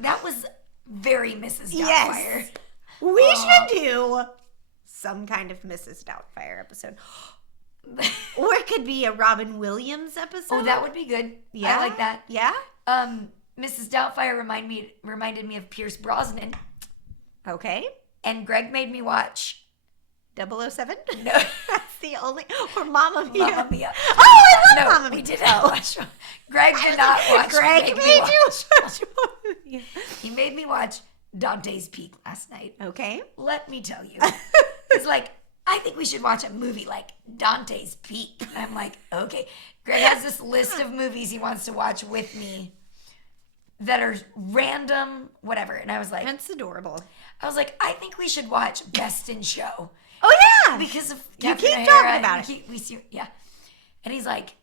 That was very Mrs. Doubtfire. Yes. We should do some kind of Mrs. Doubtfire episode. Or it could be a Robin Williams episode. Oh, that would be good. Yeah. I like that. Yeah? Mrs. Doubtfire reminded me of Pierce Brosnan. Okay. And Greg made me watch 007? No. That's the only... Or Mamma Mia. Mamma Mia. Oh, I love No, Mamma Mia. we did not watch. Greg did not watch. Greg made you watch Mamma Mia. He made me watch Dante's Peak last night. Okay. Let me tell you. He's like, I think we should watch a movie like Dante's Peak. And I'm like, okay. Greg has this list of movies he wants to watch with me that are random, whatever. And I was like, That's adorable. I was like, I think we should watch Best in Show. Oh, yeah. Because of You Catherine keep O'Hara, talking about it. Yeah. And he's like,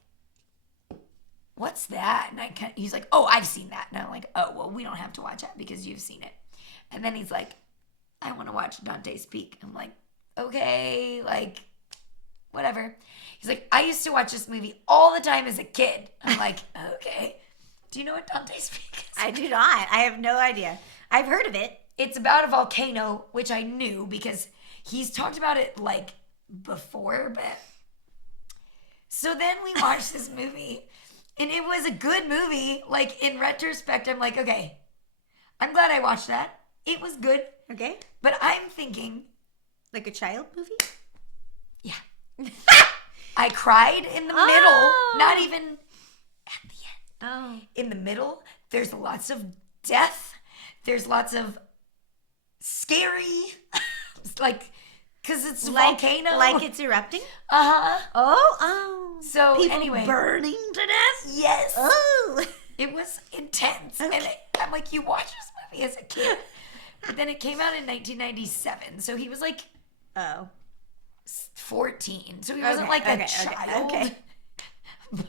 what's that? And he's like, oh, I've seen that. And I'm like, oh, well, we don't have to watch that because you've seen it. And then he's like, I want to watch Dante's Peak. I'm like, okay, like, whatever. He's like, I used to watch this movie all the time as a kid. I'm like, okay. Do you know what Dante's Peak is? I do not. I have no idea. I've heard of it. It's about a volcano, which I knew because he's talked about it like before, but so then we watched this movie and it was a good movie. Like in retrospect, I'm like, okay, I'm glad I watched that. It was good. Okay. But I'm thinking, Like a child movie? yeah. I cried in the middle, not even at the end. Oh. In the middle, there's lots of death. There's lots of scary, like, because it's a volcano. Like it's erupting? Uh-huh. Oh. So, People anyway. burning to death? Yes. Oh. It was intense. Okay. And I'm like, you watched this movie as a kid. But then it came out in 1997. So he was like 14. So he wasn't like a child. Okay. But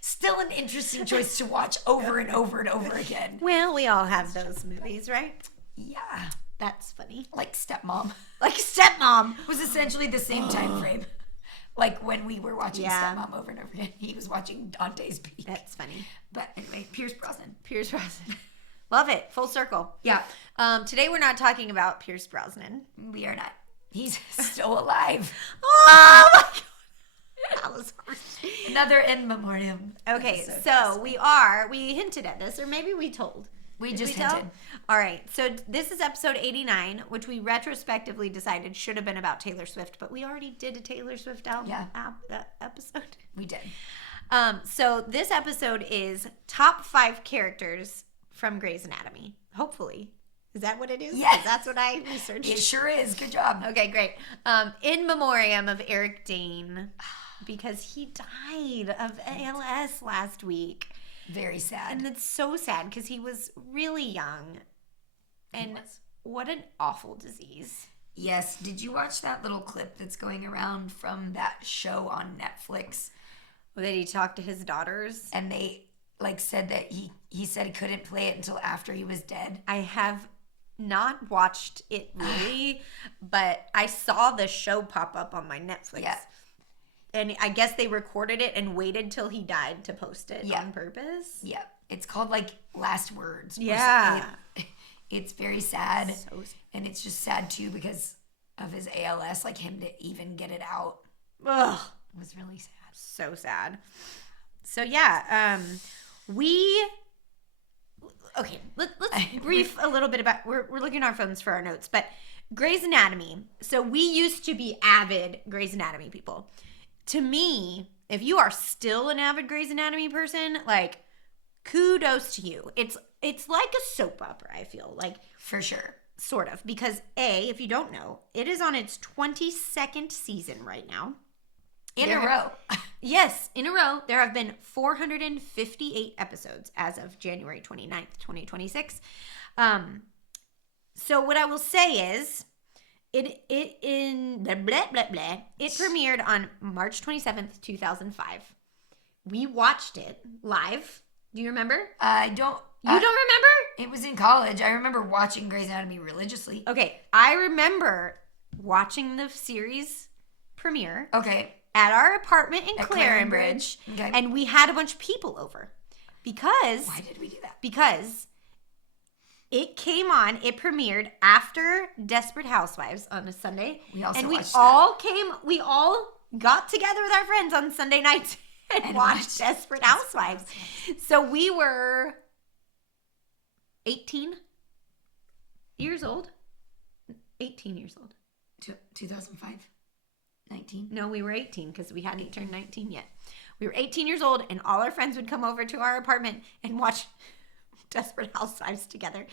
still an interesting choice to watch over and over and over again. Well, we all have those movies, right? Yeah. That's funny. Like Stepmom. Like Stepmom. Was essentially the same time frame. Like when we were watching Yeah. Stepmom over and over again. He was watching Dante's Peak. That's funny. But anyway, Pierce Brosnan. Pierce Brosnan. Love it. Full circle. Yeah. Today we're not talking about Pierce Brosnan. We are not. He's still alive. Oh my God. That was Another in memoriam. Okay, episode. so we hinted at this, or maybe we told. We Did just we tell? hinted. All right, so this is episode 89, which we retrospectively decided should have been about Taylor Swift, but we already did a Taylor Swift album episode. We did. So this episode is top 5 characters from Grey's Anatomy. Hopefully. Is that what it is? Yes. That's what I researched. It sure is. Good job. Okay, great. In memoriam of Eric Dane, because he died of ALS last week. Very sad. And it's so sad because he was really young. And what an awful disease. Yes. Did you watch that little clip that's going around from that show on Netflix? Well, that he talked to his daughters. And they said that he said he couldn't play it until after he was dead. I have not watched it really, but I saw the show pop up on my Netflix. Yeah. And I guess they recorded it and waited till he died to post it on purpose. Yeah. It's called Last Words. Yeah. It's very sad. So sad. And it's just sad too because of his ALS, him to even get it out. Ugh. Was really sad. So sad. So yeah, let's brief a little bit about, we're looking at our phones for our notes, but Grey's Anatomy. So we used to be avid Grey's Anatomy people. To me, if you are still an avid Grey's Anatomy person, kudos to you. It's like a soap opera, I feel like. For sure. Sort of. Because if you don't know, it is on its 22nd season right now. In a row. Yes, in a row. There have been 458 episodes as of January 29th, 2026. So what I will say is, it premiered on March 27th, 2005. We watched it live. Do you remember? I don't. You don't remember? It was in college. I remember watching Grey's Anatomy religiously. Okay, I remember watching the series premiere. Okay. At our apartment in Clarenbridge. Okay. And we had a bunch of people over. Because... Why did we do that? Because It came on. It premiered after Desperate Housewives on a Sunday. We also and we watched all came. We all got together with our friends on Sunday nights and watched Desperate Housewives. So we were 18 years old. 18 years old. 2005? 19? No, we were 18 because we hadn't turned 19 yet. We were 18 years old, and all our friends would come over to our apartment and watch Desperate Housewives together.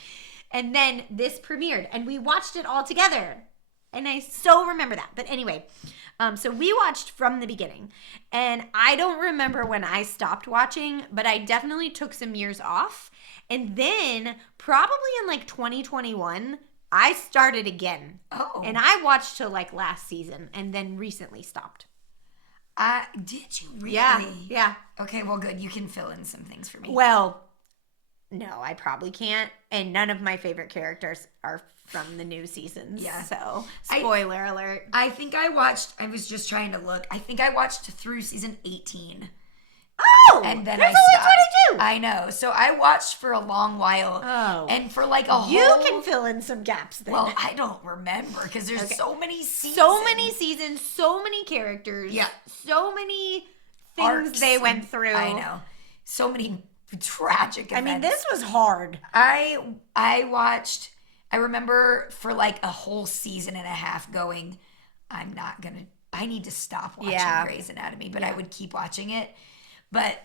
And then this premiered, and we watched it all together. And I so remember that. But anyway, so we watched from the beginning. And I don't remember when I stopped watching, but I definitely took some years off. And then probably in like 2021, I started again. Oh. And I watched till like last season and then recently stopped. Did you really? Yeah. Okay, well, good. You can fill in some things for me. Well, no, I probably can't. And none of my favorite characters are from the new seasons. Yeah. So, spoiler alert. I think I was just trying to look. I think I watched through season 18. Oh! And then there's I stopped. only 22! I know. So I watched for a long while. Oh. And for like a whole... You can fill in some gaps then. Well, I don't remember because there's so many seasons. So many seasons, so many characters. Yeah. So many things Arcs they went through. I know. So many tragic events. I mean, this was hard. I watched... I remember for like a whole season and a half going, I need to stop watching Grey's Anatomy, but I would keep watching it. But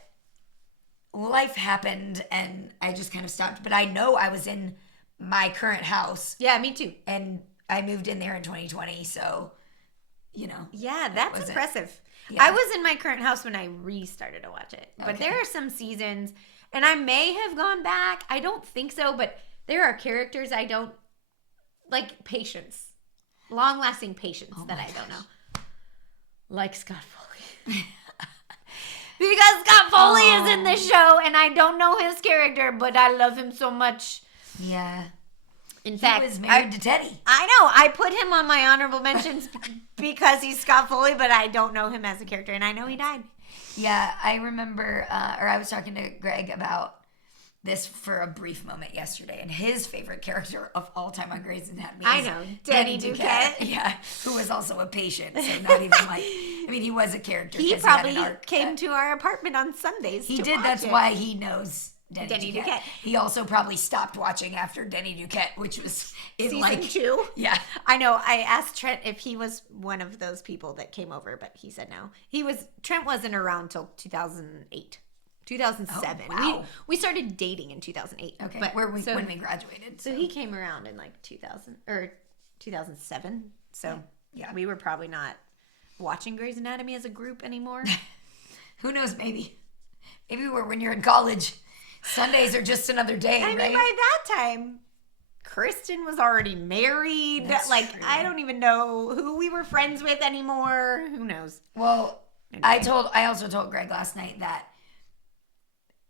life happened and I just kind of stopped. But I know I was in my current house. Yeah, me too. And I moved in there in 2020. So, you know. Yeah, that's impressive. Yeah. I was in my current house when I restarted to watch it. But there are some seasons, and I may have gone back. I don't think so, but there are characters I don't like. Patience. Long-lasting patience that I don't know. Like Scott Foley. Because Scott Foley is in the show, and I don't know his character, but I love him so much. Yeah. In fact, he was married to Teddy. I know. I put him on my honorable mentions because he's Scott Foley, but I don't know him as a character, and I know he died. Yeah, I remember, or I was talking to Greg about this for a brief moment yesterday, and his favorite character of all time on Grey's Anatomy I know, Danny Duquette. Yeah, who was also a patient, so not even like, I mean, he was a character. He probably came to our apartment on Sundays. He did. That's why he knows Denny Duquette. Duquette. He also probably stopped watching after Denny Duquette, which was in Season 2. Yeah, I know. I asked Trent if he was one of those people that came over, but he said no. Trent wasn't around till 2008. 2007. Oh, wow. We started dating in 2008. Okay, but when we graduated. So he came around in like 2000 or 2007. So yeah, we were probably not watching Grey's Anatomy as a group anymore. Who knows? Maybe we were when you're in college. Sundays are just another day. I mean, by that time, Kristen was already married. That's like true. I don't even know who we were friends with anymore. Who knows? Well, anyway. I also told Greg last night that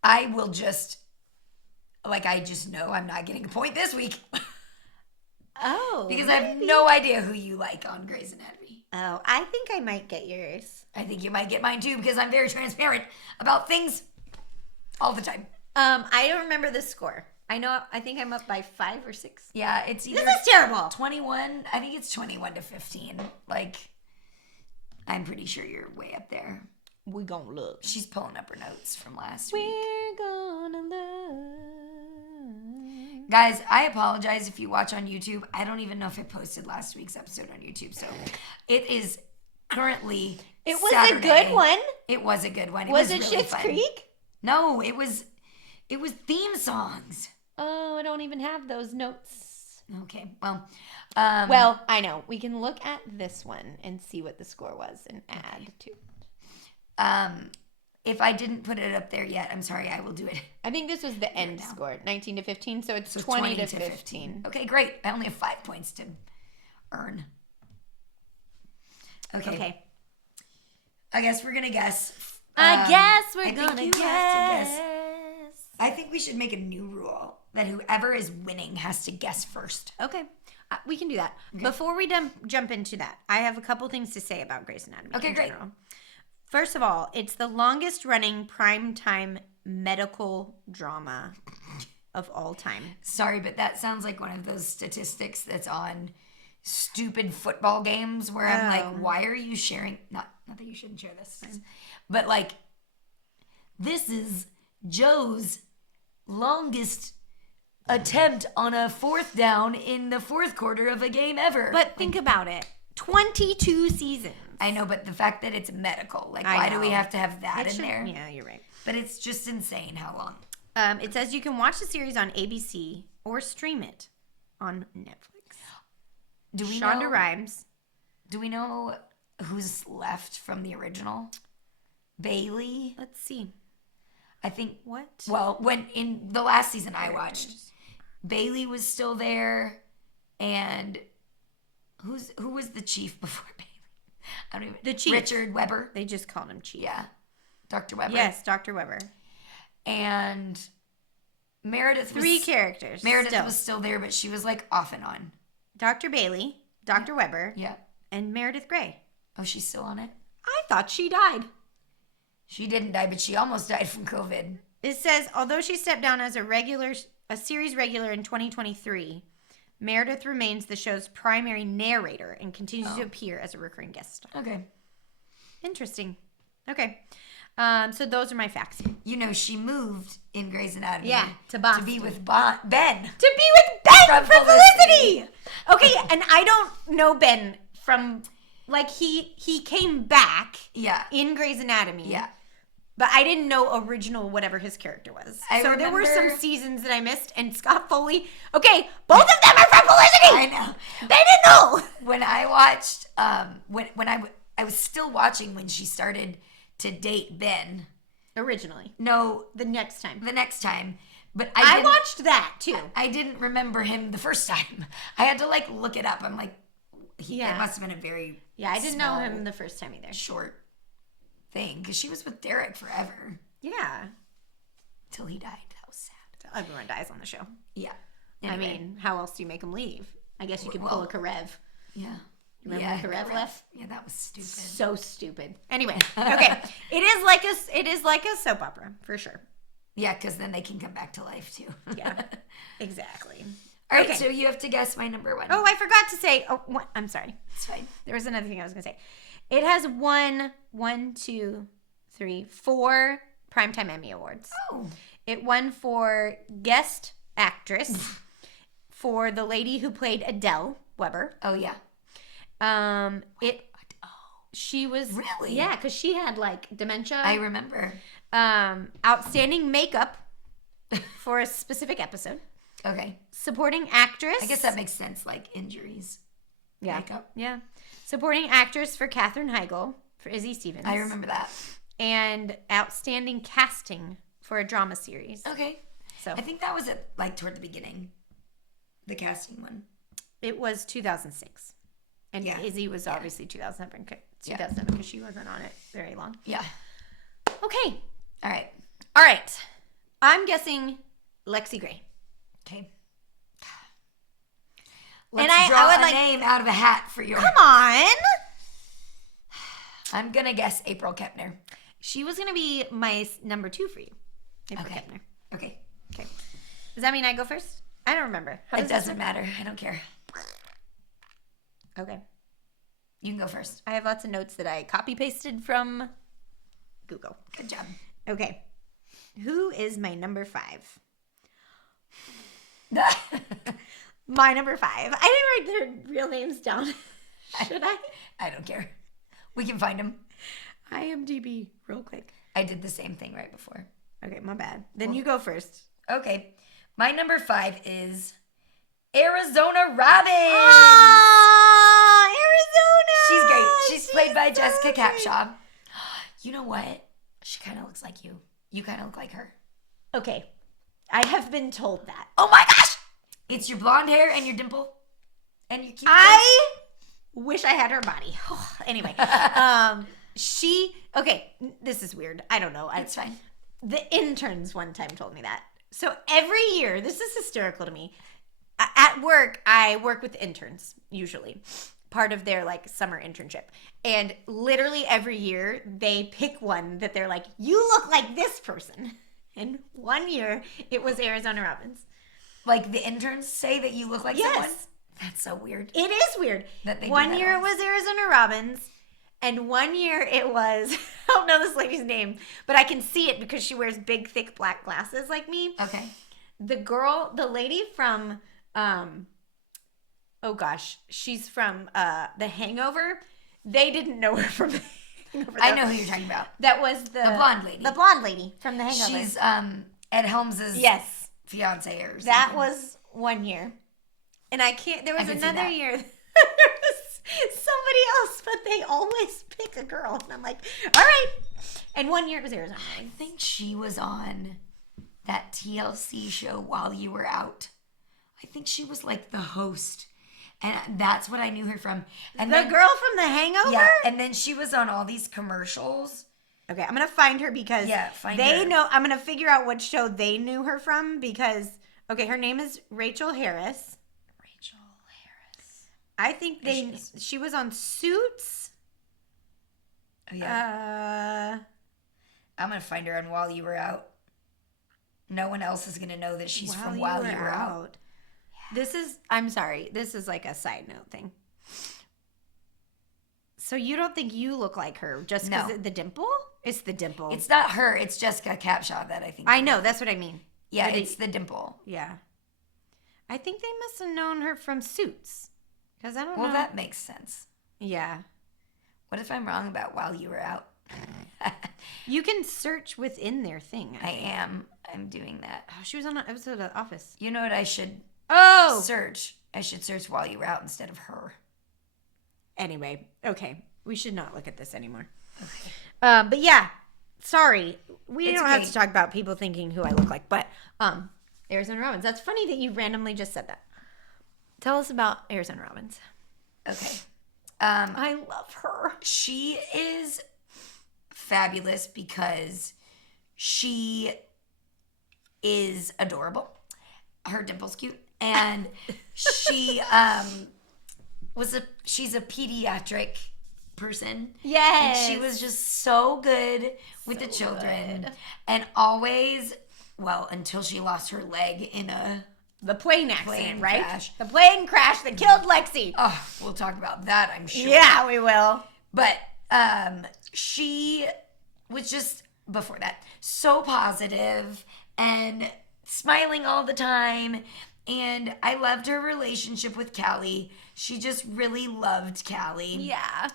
I will just know I'm not getting a point this week. Oh. Because I have no idea who you like on Grey's Anatomy. Oh, I think I might get yours. I think you might get mine too because I'm very transparent about things all the time. I don't remember the score. I think I'm up by 5 or 6. Yeah, it's either This is terrible. 21. I think it's 21 to 15. Like, I'm pretty sure you're way up there. We gonna look. She's pulling up her notes from last week. We're gonna look. Guys, I apologize if you watch on YouTube. I don't even know if I posted last week's episode on YouTube. So it is currently It was Saturday. a good one. It was a good one. Was it really Schitt's fun. Creek? No, it was theme songs. Oh, I don't even have those notes. Okay, well. Well, I know. We can look at this one and see what the score was and add to it. If I didn't put it up there yet, I'm sorry, I will do it. I think this was the end score, 19 to 15, so it's 20 to 15. Okay, great. I only have 5 points to earn. Okay. I guess we're going to guess. I guess we're going to you have to guess. I think we should make a new rule that whoever is winning has to guess first. Okay. We can do that. Okay. Before we jump into that, I have a couple things to say about Grey's Anatomy. Okay, great. General. First of all, it's the longest running primetime medical drama of all time. Sorry, but that sounds like one of those statistics that's on stupid football games where I'm like, why are you sharing? Not that you shouldn't share this, but like, this is Joe's longest attempt on a fourth down in the fourth quarter of a game ever. But think about it. 22 seasons. I know, but the fact that it's medical, like, why do we have to have that in there? Yeah, you're right. But it's just insane how long. It says you can watch the series on ABC or stream it on Netflix. Do we Shonda know? Rhimes. Do we know who's left from the original? Bailey. Let's see. I think. What? Well, when in the last season I watched, Bailey was still there, and who was the chief before Bailey? I don't even. The chief. Richard Weber. They just called him Chief. Yeah, Dr. Weber. Yes, Dr. Weber. And Meredith. Three characters. Meredith was still there, but she was like off and on. Dr. Bailey, Dr. Weber, Yeah. and Meredith Grey. Oh, she's still on it? I thought she died. She didn't die, but she almost died from COVID. It says, although she stepped down as a series regular in 2023, Meredith remains the show's primary narrator and continues to appear as a recurring guest star. Okay. Interesting. Okay. So those are my facts. You know, she moved in Grey's Anatomy. Yeah, to Boston. To be with To Ben. be with Ben from Felicity. Felicity. Okay, and I don't know Ben from, like, he came back Yeah. in Grey's Anatomy. Yeah. But I didn't know original whatever his character was. So there were some seasons that I missed, and Scott Foley. Okay, both of them are from Felicity. I know. They didn't know. When I watched, when I was still watching when she started to date Ben. Originally. No, The next time. the next time. But I didn't- watched that, too. I didn't remember him the first time. I had to like look it up. I'm like, it must have been a very Yeah, I didn't know small, him the first time either. short thing because she was with Derek forever Yeah. till he died. That was sad. Everyone dies on the show. Yeah. I Anyway. mean, how else do you make them leave? I guess you could pull Well, a Karev. Yeah. Remember when Karev left? Yeah, that was stupid. So stupid. Anyway, okay. It is like a soap opera, for sure. Yeah, because then they can come back to life too. Yeah. Exactly. All right, Okay. so you have to guess my number one. Oh, I forgot to say. I'm sorry. It's fine. There was another thing I was going to say. It has won 4 Primetime Emmy Awards. Oh. It won for Guest Actress for the lady who played Adele Weber. Oh yeah. She was Really? Yeah, because she had like dementia. I remember. Outstanding makeup for a specific episode. Okay. Supporting actress. I guess that makes sense, like injuries. Yeah. Makeup. Yeah. Supporting actress for Katherine Heigl for Izzy Stevens. I remember that. And outstanding casting for a drama series. Okay. So I think that was at like toward the beginning. The casting one. it was 2006. And Yeah. Izzy was obviously 2007 because she wasn't on it very long. Yeah. Okay. All right. All right. I'm Lexi Gray. Okay. And Let's I draw would a like- name out of a hat for your. Come on. I'm gonna guess April Kepner. She was going to be my number 2 for you. April Okay. Kepner. Okay. Okay. Does that mean I go first? I don't remember. How It does this doesn't matter. I don't care. work? Okay. You can go first. I have lots of notes that I copy pasted from Google. Good job. Okay. Who is my number 5? My number 5. I didn't write their real names down. Should I? I don't care. We can find him. IMDb, real quick. I did the same thing right before. Okay, my bad. Then you go first. Okay. My number 5 is Arizona Robin. Ah, Arizona. She's great. She's played by Jessica Capshaw. You know what? She kind of looks like you. You kind of look like her. Okay. I have been told that. Oh my gosh! It's your blonde hair and your dimple and your cute. I wish I had her body. Anyway, this is weird. I don't know. It's fine. The interns one time told me that. So every year, this is hysterical to me. At work, I work with interns, usually. Part of their like summer internship. And literally every year, they pick one that they're like, you look like this person. And 1 year, it was Arizona Robbins. Like the interns say that you look like someone? That's so weird. It is weird. That they do 1 that year it always. was Arizona Robbins. And 1 year it was, I don't know this lady's name, but I can see it because she wears big, thick black glasses like me. Okay. The lady from, she's from The Hangover. They didn't know her from The Hangover. I know who you're talking about. That was the blonde lady. The blonde lady from The Hangover. She's Ed Helms' fiance or something. That was 1 year. And there was another year. There was somebody else, but they always pick a girl. And I'm like, all right. And 1 year it was Arizona. I think she was on that TLC show While You Were Out. I think she was like the host. And that's what I knew her from. And the girl from The Hangover? Yeah, and then she was on all these commercials. Okay, I'm going to find her because find her. I'm going to figure out what show they knew her from because, okay, her name is Rachel Harris. I think she was on Suits. Oh, yeah. I'm going to find her on While You Were Out. No one else is going to know that she's from While You Were Out. Yeah. I'm sorry, this is like a side note thing. So you don't think you look like her just because of the dimple? It's the dimple. It's not her. It's Jessica Capshaw that I think. I know. That's what I mean. Yeah, it's the dimple. Yeah. I think they must have known her from Suits. Because I don't know. Well, that makes sense. Yeah. What if I'm wrong about While You Were Out? You can search within their thing. I am. I'm doing that. Oh, she was on an episode of The Office. You know what I should search? I should search While You Were Out instead of her. Anyway, okay. We should not look at this anymore. Okay. But yeah, sorry. We don't have to talk about people thinking who I look like. But Arizona Robbins. That's funny that you randomly just said that. Tell us about Arizona Robbins. Okay. I love her. She is fabulous because she is adorable. Her dimple's cute. And she she's a pediatric person. Yes. And she was just so good with the children. And always, well, until she lost her leg in the plane accident, right? Crash. The plane crash that killed Lexi. Oh, we'll talk about that, I'm sure. Yeah, we will. But she was just, before that, so positive and smiling all the time. And I loved her relationship with Callie. She just really loved Callie. Yeah.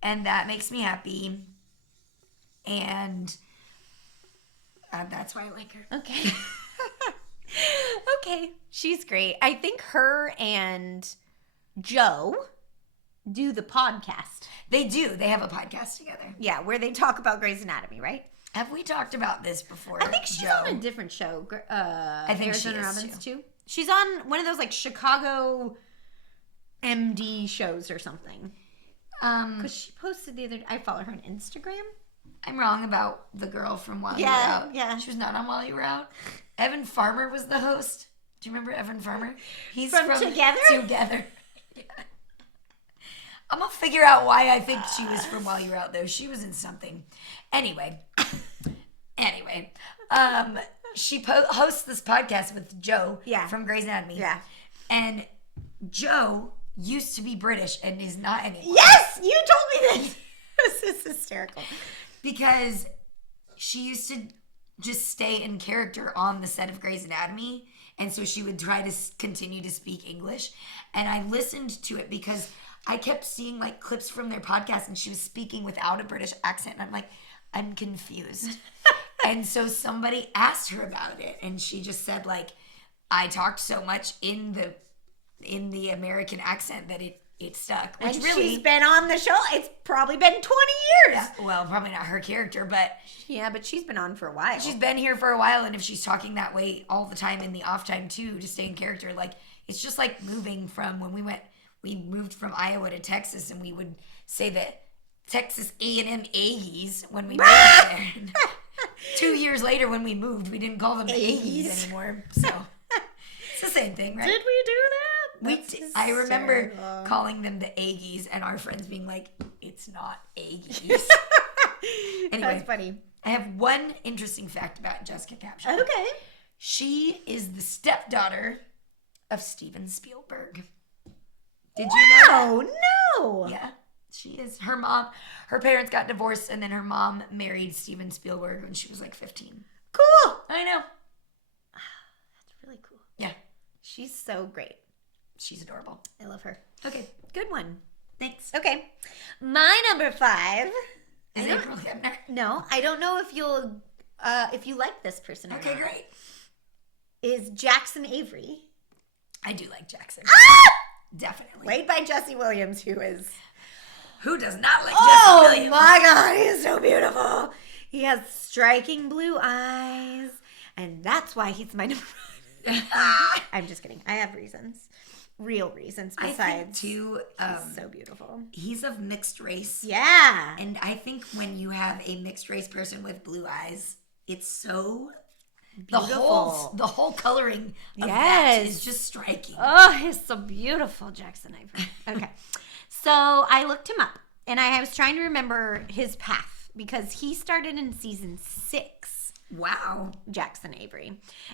And that makes me happy. And that's why I like her. Okay. Okay. She's great. I think her and Joe do the podcast. They do. They have a podcast together. Yeah, where they talk about Grey's Anatomy, right? Have we talked about this before? I think she's on a different show. I think Arizona she is Robbins too. She's on one of those like Chicago MD shows or something. Because she posted the other day. I follow her on Instagram. I'm wrong about the girl from While You Were Out. Yeah. She was not on While You Were Out. Evan Farmer was the host. Do you remember Evan Farmer? He's from Together? Together. Yeah. I'm going to figure out why I think she was from While You Were Out, though. She was in something. Anyway. She hosts this podcast with Joe from Grey's Anatomy. Yeah. And Joe used to be British and is not anymore. Yes! You told me this. This is hysterical. Because she used to just stay in character on the set of Grey's Anatomy. And so she would try to continue to speak English. And I listened to it because I kept seeing like clips from their podcast and she was speaking without a British accent. And I'm like, I'm confused. And so somebody asked her about it. And she just said like, I talked so much in the American accent that it stuck. Which and really, she's been on the show. It's probably been 20 years. Yeah, well, probably not her character, but yeah, but she's been on for a while. She's been here for a while, and if she's talking that way all the time in the off time too, to stay in character, like it's just like moving from when we moved from Iowa to Texas, and we would say that Texas A&M Aggies when we moved there. 2 years later, when we moved, we didn't call them Aggies anymore. So it's the same thing, right? Did we do that? I remember calling them the Aggies and our friends being like, it's not Aggies. Anyway. That's funny. I have one interesting fact about Jessica Capshaw. Okay. She is the stepdaughter of Steven Spielberg. Did you know that? Oh, no. Yeah, she is. Her parents got divorced, and then her mom married Steven Spielberg when she was like 15. Cool. I know. That's really cool. Yeah. She's so great. She's adorable. I love her. Okay, Good one. thanks. Okay. My number 5. Is April Hebner? No, I don't know if you like this person or Okay, not. great. Is Jackson Avery. I do like Jackson. Definitely. Played by Jesse Williams, who is... Who does not like Oh Jesse Williams? my God, he is so beautiful. He has striking blue eyes, and that's why he's my number 5. I'm just kidding. I have reasons. Real reasons besides. I think too, he's so beautiful. he's of mixed race. Yeah. And I think when you have a mixed race person with blue eyes, it's so Beautiful. the whole coloring of that is just striking. Oh, he's so beautiful, Jackson Avery. Okay. So I looked him up, and I was trying to remember his path because he started in season 6, Wow. Jackson Avery.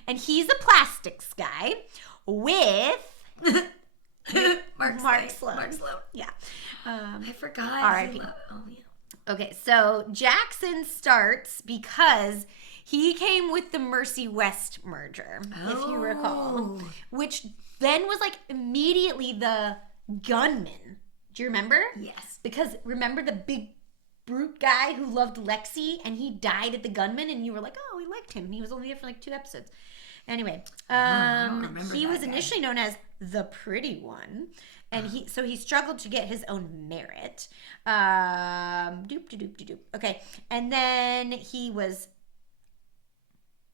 And he's a plastics guy with Mark Sloan. Mark Sloan. Yeah. I forgot. R.I.P. Oh, yeah. Okay, so Jackson starts because he came with the Mercy West merger, if you recall, which then was like immediately the gunman. Do you remember? Yes. Because remember the big brute guy who loved Lexi and he died at the gunman and you were like, oh, we liked him. And he was only there for like 2 episodes. Anyway, I don't remember he that was guy. initially known as the pretty one. And he struggled to get his own merit. Okay. And then he was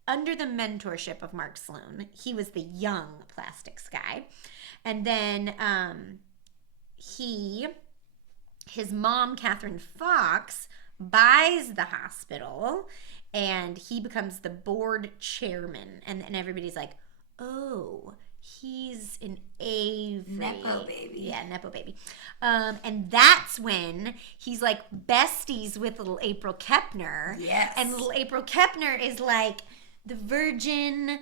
under the mentorship of Mark Sloan. He was the young plastics guy. And then his mom, Catherine Fox, buys the hospital and he becomes the board chairman. And everybody's like, oh, he's an Avery. Nepo baby. Yeah, Nepo baby. And that's when he's like besties with little April Kepner. Yes. And little April Kepner is like the virgin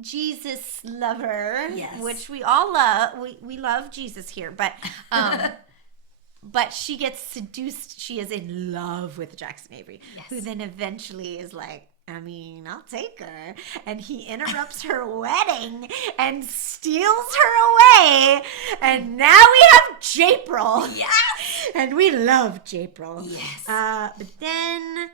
Jesus lover. Yes. Which we all love. We love Jesus here. But but she gets seduced. She is in love with Jackson Avery. Yes. Who then eventually is like, I mean, I'll take her. And he interrupts her wedding and steals her away. And now we have Japril. Yes. And we love Japril. Yes. But then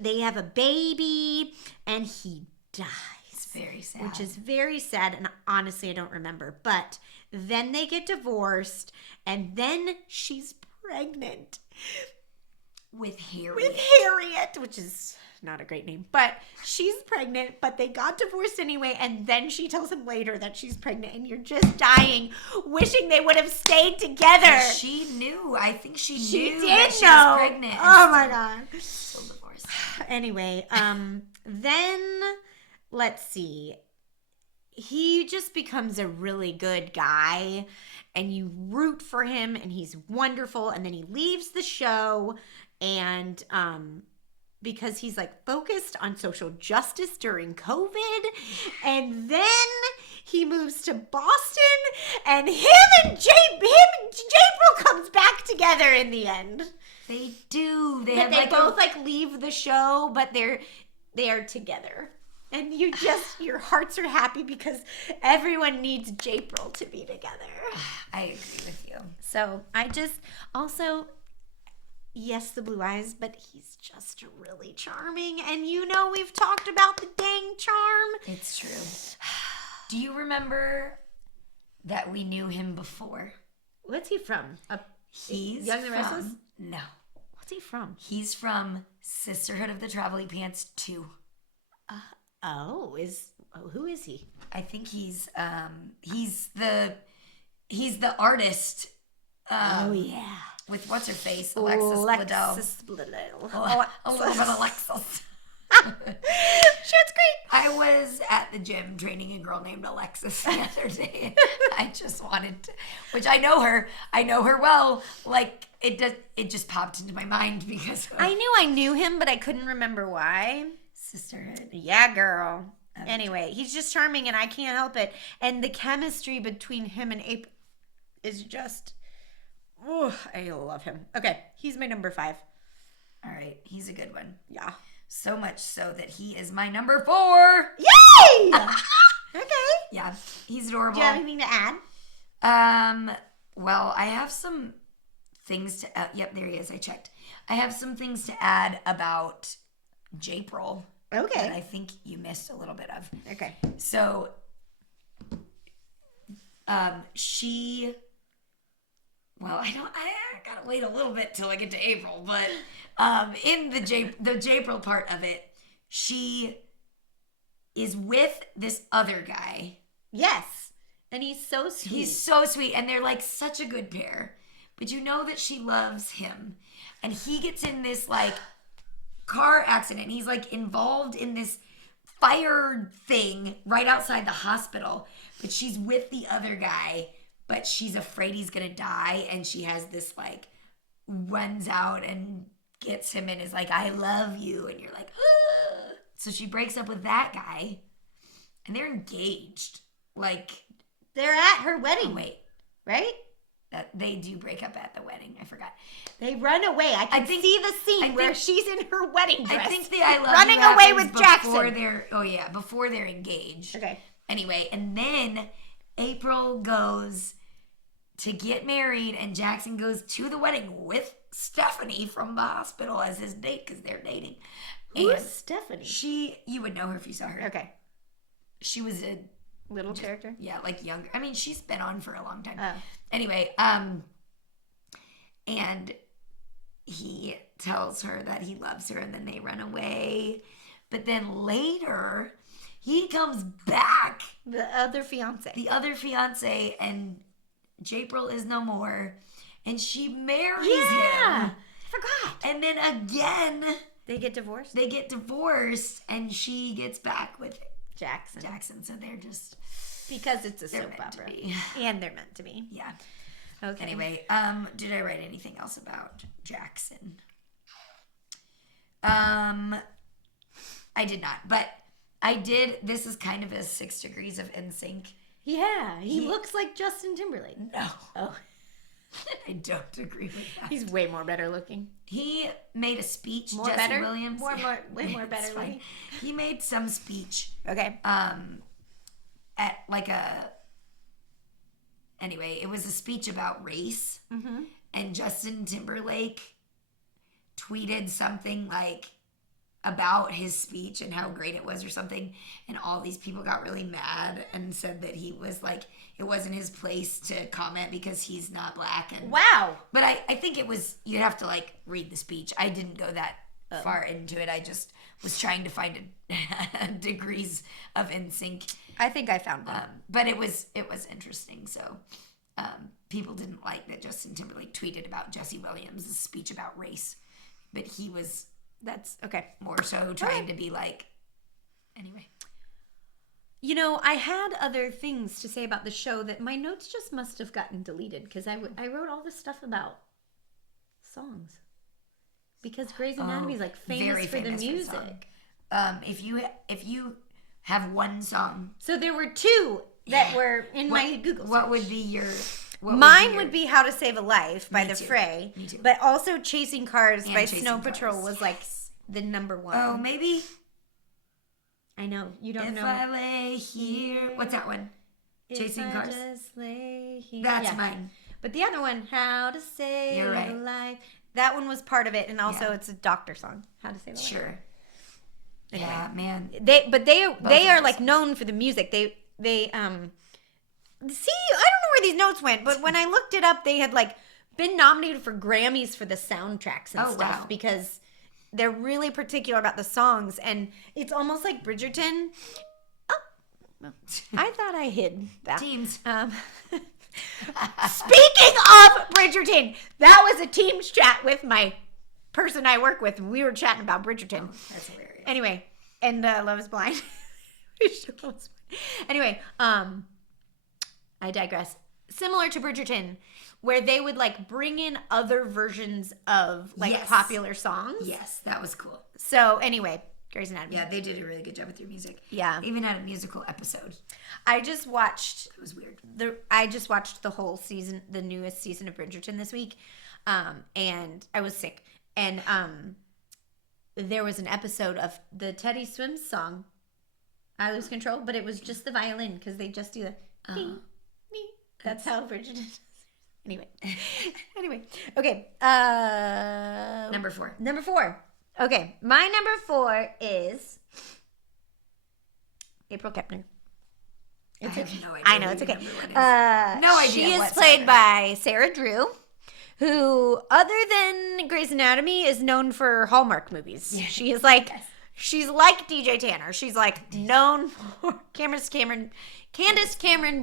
they have a baby and he dies. It's very sad. Which is very sad. And honestly, I don't remember. But then they get divorced. And then she's pregnant. with Harriet. With Harriet, which is not a great name, but she's pregnant, but they got divorced anyway, and then she tells him later that she's pregnant, and you're just dying, wishing they would have stayed together. She knew. I think she She knew did that she know. was pregnant. Oh my God. Still divorced. Anyway, then let's see. He just becomes a really good guy, and you root for him, and he's wonderful, and then he leaves the show, and because he's like focused on social justice during COVID, and then he moves to Boston, and him and Japril comes back together in the end. They do. They But have they like both like leave the show, but they are together. And you just, your hearts are happy because everyone needs Japril to be together. I agree with you. So I just, also, yes, the blue eyes, but he's just really charming. And you know we've talked about the dang charm. It's true. Do you remember that we knew him before? What's he from? He's Young and the Restless? No. What's he from? He's from Sisterhood of the Traveling Pants 2. Who is he? I think he's the artist. Oh yeah, With what's her face, Alexis Bledel. Bledel. A little bit Alexis. Shit's great. I was at the gym training a girl named Alexis the other day. I just wanted to, which I know her well. Like it just popped into my mind because of I knew him, but I couldn't remember why. sisterhood. Yeah, girl. Anyway, he's just charming and I can't help it. And the chemistry between him and April is just, I love him. Okay, he's my number 5. All right, he's a good one. Yeah. So much so that he is my number 4. Yay! Okay. Yeah, he's adorable. Do you have anything to add? Well, I have some things to. Yep, there he is. I checked. I have some things to add about Japril. Okay. That I think you missed a little bit of. Okay. So, she. Well, I gotta wait a little bit till I get to April, but in the Japril part of it, she is with this other guy. Yes. And he's so sweet. He's so sweet, and they're like such a good pair. But you know that she loves him, and he gets in this like car accident. He's like involved in this fire thing right outside the hospital, but she's with the other guy, but she's afraid he's gonna die, and she has this like runs out and gets him and is like, I love you, and you're like, ah. So she breaks up with that guy, and they're engaged. Like, they're at her wedding. oh, wait, Right? that they do break up at the wedding. I forgot. They run away. I can see the scene where she's in her wedding dress. I think the I love running you away happens with before Jackson. before they're engaged. Okay. Anyway, and then April goes to get married, and Jackson goes to the wedding with Stephanie from the hospital as his date because they're dating. Who's And Stephanie? you would know her if you saw her. Okay. She was a Little character? yeah, like younger. I mean, she's been on for a long time. Oh. Anyway, and he tells her that he loves her, and then they run away. But then later, he comes back, The other fiance. the other fiance, and Japril is no more, and she marries Yeah. him. I forgot. And then again, They get divorced? they get divorced, and she gets back with Jackson. Jackson. So they're just Because it's a they're soap meant to opera. be. And they're meant to be. Yeah. Okay. Anyway, did I write anything else about Jackson? I did not, but I did. This is kind of a 6 degrees of NSYNC. Yeah, he looks like Justin Timberlake. No, Oh, I don't agree with that. he's way more better looking. He made a speech. More Jesse better? Williams. Way more It's better fine. looking. He made some speech. Okay. At like anyway, it was a speech about race, Mm-hmm. and Justin Timberlake tweeted something like about his speech and how great it was or something, and all these people got really mad and said that he was like, it wasn't his place to comment because he's not black. And Wow. but I think it was, you'd have to like read the speech. I didn't go that far into it. I just was trying to find degrees of NSYNC. I think I found one. But it was interesting. So people didn't like that Justin Timberlake tweeted about Jesse Williams' speech about race, but he was That's okay. more so trying to be like, anyway. You know, I had other things to say about the show that my notes just must have gotten deleted because I wrote all this stuff about songs. Because Grey's Anatomy is like famous for the music. If you have one song, So there were 2 that were in my Google search. what would be your? Mine would be How to Save a Life by Me The too. Fray. Me too. But also Chasing Cars And by Chasing Snow Cars. Patrol was like the number 1. Oh, maybe I know. You don't if know. I lay here. What's that one? Chasing If I Cars. just lay here. That's Yeah. mine. But the other one, How to Save You're right. a Life. That one was part of it, and also Yeah. it's a doctor song. How to Save a Life. Sure. Anyway. Yeah, man. They are are like known for the music. They see, I don't know where these notes went, but when I looked it up, they had like been nominated for Grammys for the soundtracks and Oh, stuff wow. because they're really particular about the songs, and it's almost like Bridgerton. Oh, well, I thought I hid that. Teams. Speaking of Bridgerton, that was a Teams chat with my person I work with. We were chatting about Bridgerton. That's hilarious. Anyway, And Love is Blind. Anyway, I digress. Similar to Bridgerton, where they would like bring in other versions of like Yes. popular songs. Yes, that was cool. So anyway, Grey's Anatomy. Yeah, they did a really good job with your music. Yeah. They even had a musical episode. I just watched It was weird. the whole season, the newest season of Bridgerton this week, and I was sick. And there was an episode of the Teddy Swims song, "I Lose Control," but it was just the violin because they just do the ding, ding. That's how Bridgerton. Anyway, okay. Number 4. Number 4. Okay, my number 4 is April Kepner. It's I have okay. no idea I know who it's your okay. number one is. No idea She is whatsoever. played by Sarah Drew, who, other than Grey's Anatomy, is known for Hallmark movies. Yeah. She is like, she's like DJ Tanner. She's like known for Candace Cameron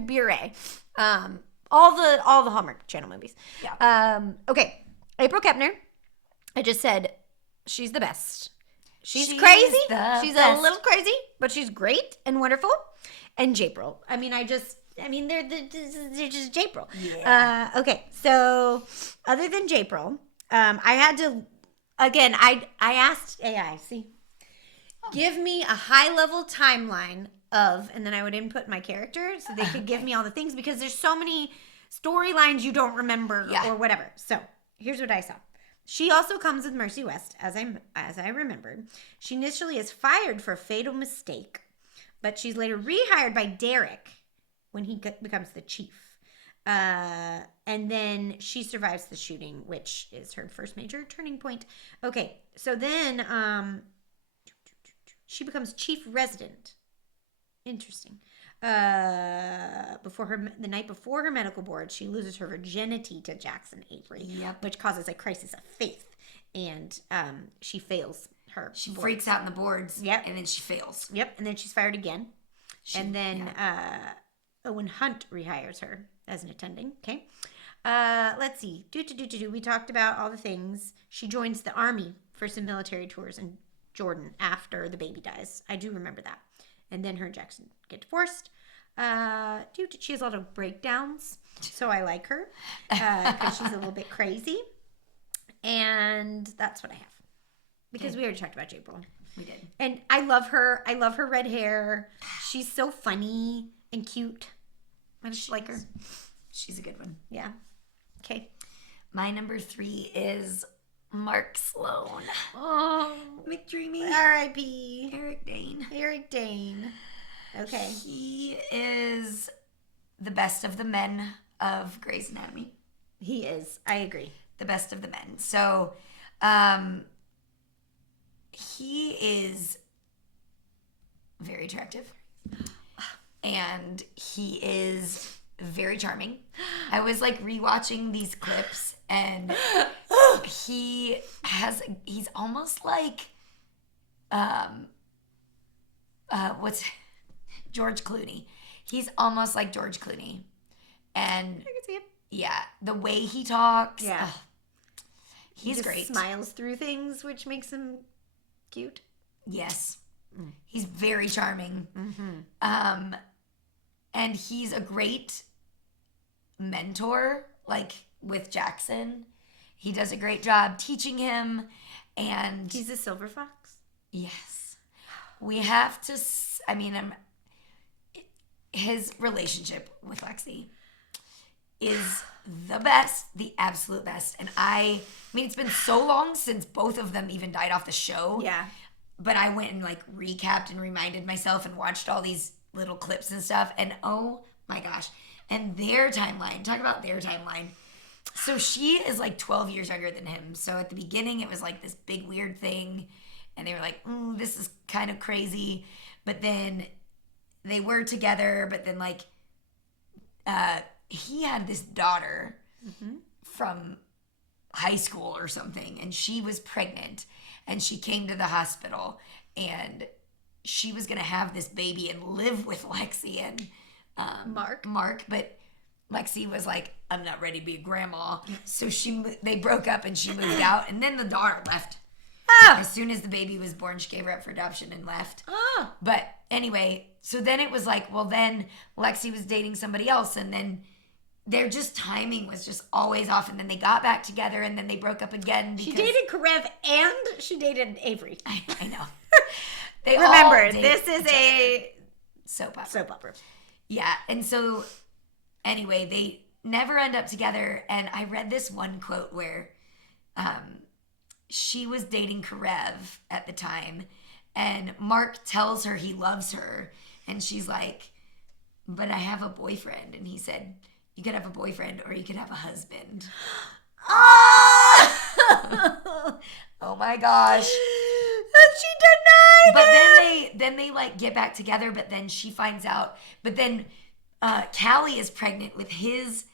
Bure. All the Hallmark Channel movies. Yeah. Okay, April Kepner. I just said she's the best. She's She's crazy. the She's best. a little crazy, but she's great and wonderful. And Japril. They're just Japril. Yeah. Okay, so other than Japril, I had to, again, I asked AI, give me a high level timeline of, and then I would input my character so they could give me all the things, because there's so many storylines you don't remember or whatever. So here's what I saw. She also comes with Mercy West, as I remembered. She initially is fired for a fatal mistake, but she's later rehired by Derek when he becomes the chief. And then she survives the shooting, which is her first major turning point. Okay, so then she becomes chief resident. Interesting. The night before her medical board, she loses her virginity to Jackson Avery, which causes a crisis of faith, and she fails her. She freaks out in the boards. Yep. And then she fails. Yep. And then she's fired again. And then Owen Hunt rehires her as an attending. Okay. Let's see. We talked about all the things. She joins the army for some military tours in Jordan after the baby dies. I do remember that. And then her and Jackson get divorced. She has a lot of breakdowns, so I like her because she's a little bit crazy. And that's what I have. Because we already talked about April. We did. And I love her. I love her red hair. She's so funny and cute. I just like her. She's a good one. Yeah. Okay. My number 3 is Mark Sloan. Oh, McDreamy. R.I.P. Eric Dane. Eric Dane. Okay. He is the best of the men of Grey's Anatomy. He is. I agree. The best of the men. So, he is very attractive. And he is very charming. I was like rewatching these clips, and he's almost like what's George Clooney. He's almost like George Clooney. And I can see it. yeah, the way he talks. Yeah. He's He just great. smiles through things, which makes him cute. Yes. He's very charming. Mm-hmm. And he's a great mentor, like with Jackson. He does a great job teaching him. And He's a silver fox. yes, we have to, his relationship with Lexi is the best, the absolute best. And it's been so long since both of them even died off the show. Yeah. But I went and like recapped and reminded myself and watched all these little clips and stuff. And oh my gosh. And their timeline, talk about their timeline. So she is like 12 years younger than him. So at the beginning, it was like this big weird thing. And they were like, this is kind of crazy. But then they were together. But then like, he had this daughter from high school or something. And she was pregnant. And she came to the hospital. And she was going to have this baby and live with Lexi and Mark. But Lexi was like, I'm not ready to be a grandma. So they broke up and she moved out. And then the daughter left. As soon as the baby was born, she gave her up for adoption and left. Oh. But anyway, so then it was like, well, then Lexi was dating somebody else, and then their just timing was just always off, and then they got back together, and then they broke up again. She dated Karev and she dated Avery. I know. They Remember, all date this is a soap opera. soap opera. Yeah, and so anyway, they never end up together, and I read this one quote where she was dating Karev at the time, and Mark tells her he loves her, and she's like, but I have a boyfriend. And he said, you could have a boyfriend or you could have a husband. Oh my gosh. And she denied But it. then they like get back together, but then she finds out. But then Callie is pregnant with his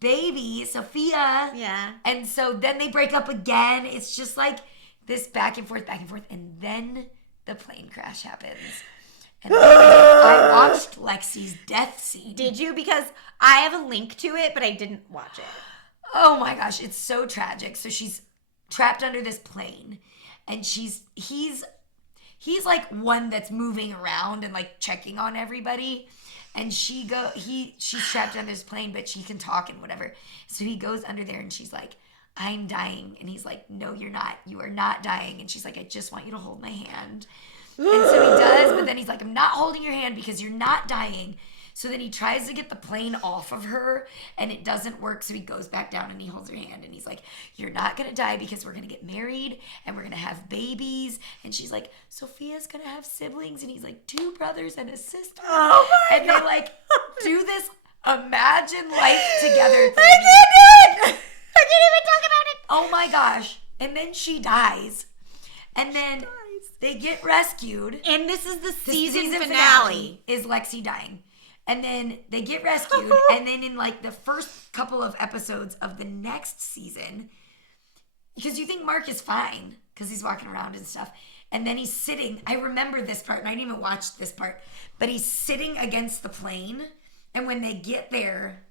baby, Sophia. Yeah. And so then they break up again. It's just like this back and forth. And then the plane crash happens. And I watched Lexi's death scene. Did you? Because I have a link to it, but I didn't watch it. Oh my gosh, it's so tragic. So she's trapped under this plane, and he's like one that's moving around and like checking on everybody. And she's trapped under this plane, but she can talk and whatever. So he goes under there, and she's like, I'm dying. And he's like, no, you're not. You are not dying. And she's like, I just want you to hold my hand. And so he does, but then he's like, I'm not holding your hand because you're not dying. So then he tries to get the plane off of her, and it doesn't work. So he goes back down and he holds her hand, and he's like, you're not going to die because we're going to get married and we're going to have babies. And she's like, Sophia's going to have siblings. And he's like, 2 brothers and a sister. Oh my and God. they like do this imagine life together thing. I can't do it. I can't even talk about it. Oh my gosh. And then she dies. And then they get rescued. And this is the The season finale. is Lexi dying. And then they get rescued. And then in like the first couple of episodes of the next season, because you think Mark is fine because he's walking around and stuff. And then he's sitting. I remember this part, and I didn't even watch this part. But he's sitting against the plane. And when they get there,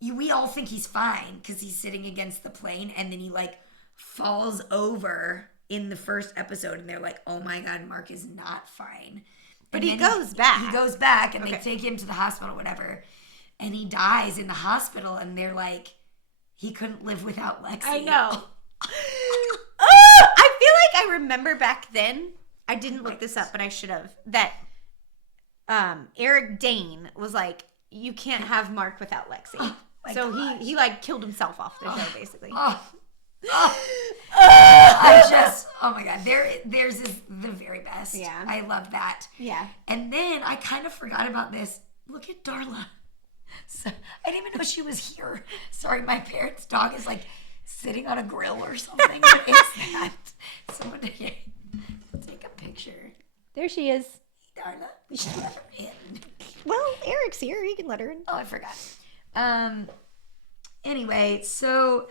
we all think he's fine because he's sitting against the plane. And then he like falls over in the first episode. And they're like, oh my God, Mark is not fine. But And he then goes back. He goes back, and Okay. they take him to the hospital, whatever. And he dies in the hospital, and they're like, he couldn't live without Lexi. I know. I feel like I remember back then, I didn't look this up, but I should have, that Eric Dane was like, you can't have Mark without Lexi. my So gosh. he like killed himself off the show, basically. Oh my God, theirs is the very best. Yeah. I love that. Yeah. And then I kind of forgot about this. Look at Darla. So, I didn't even know she was here. Sorry, my parents' dog is like sitting on a grill or something. What is that? Someone take a picture. There she is. Darla, we should let her in. Well, Eric's here. You can let her in. Oh, I forgot. Anyway, so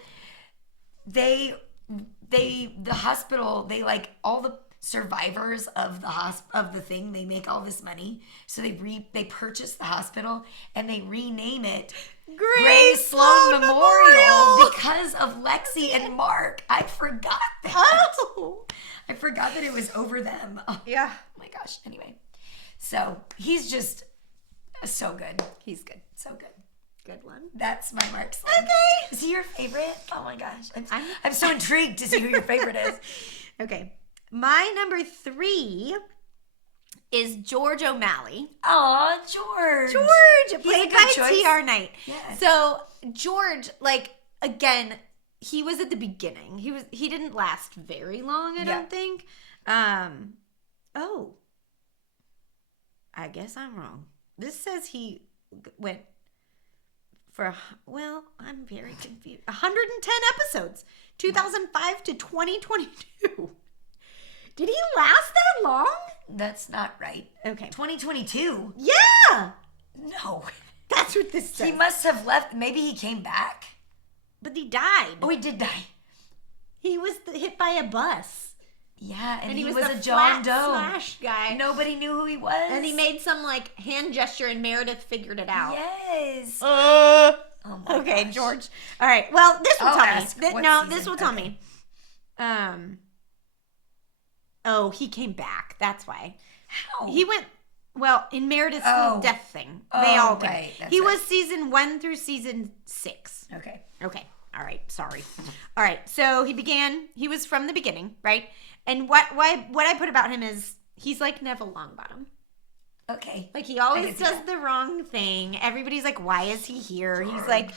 the hospital, they like all the survivors of the thing, they make all this money. So they purchase the hospital and they rename it Gray Sloan Memorial because of Lexi and Mark. I forgot that. Oh. I forgot that it was over them. Oh Yeah. my gosh. Anyway, so he's just so good. He's good. So good. Good one. That's my Mark Sloan. Okay. Is he your favorite? Oh my gosh. I'm- I'm so intrigued to see who your favorite is. Okay. My number 3 is George O'Malley. Aw, George. George, He's played a by good choice. T.R. Knight. Yes. So George, like, again, he was at the beginning. He didn't last very long, I don't think. Oh. I guess I'm wrong. This says he went for, well, I'm very confused. 110 episodes, 2005 to 2022. Did he last that long? That's not right. Okay. 2022? Yeah. No. That's what this says. He must have left. Maybe he came back. But he died. Oh, he did die. He was hit by a bus. Yeah, and And he was the a John flat Doe. slash guy. Nobody knew who he was. And he made some like hand gesture and Meredith figured it out. Yes. Oh my Okay, gosh. George. All right. Well, this will I'll tell ask me. what No, season. this will tell Okay. me. Oh, he came back. That's why. How? He went, in Meredith's death thing. They Oh, all came. right. That's He right. was season 1 through season 6. Okay. Okay. All right. Sorry. All right. So he was from the beginning, right? And what I put about him is he's like Neville Longbottom. Okay. Like he always does the wrong thing. Everybody's like, why is he here? George. He's like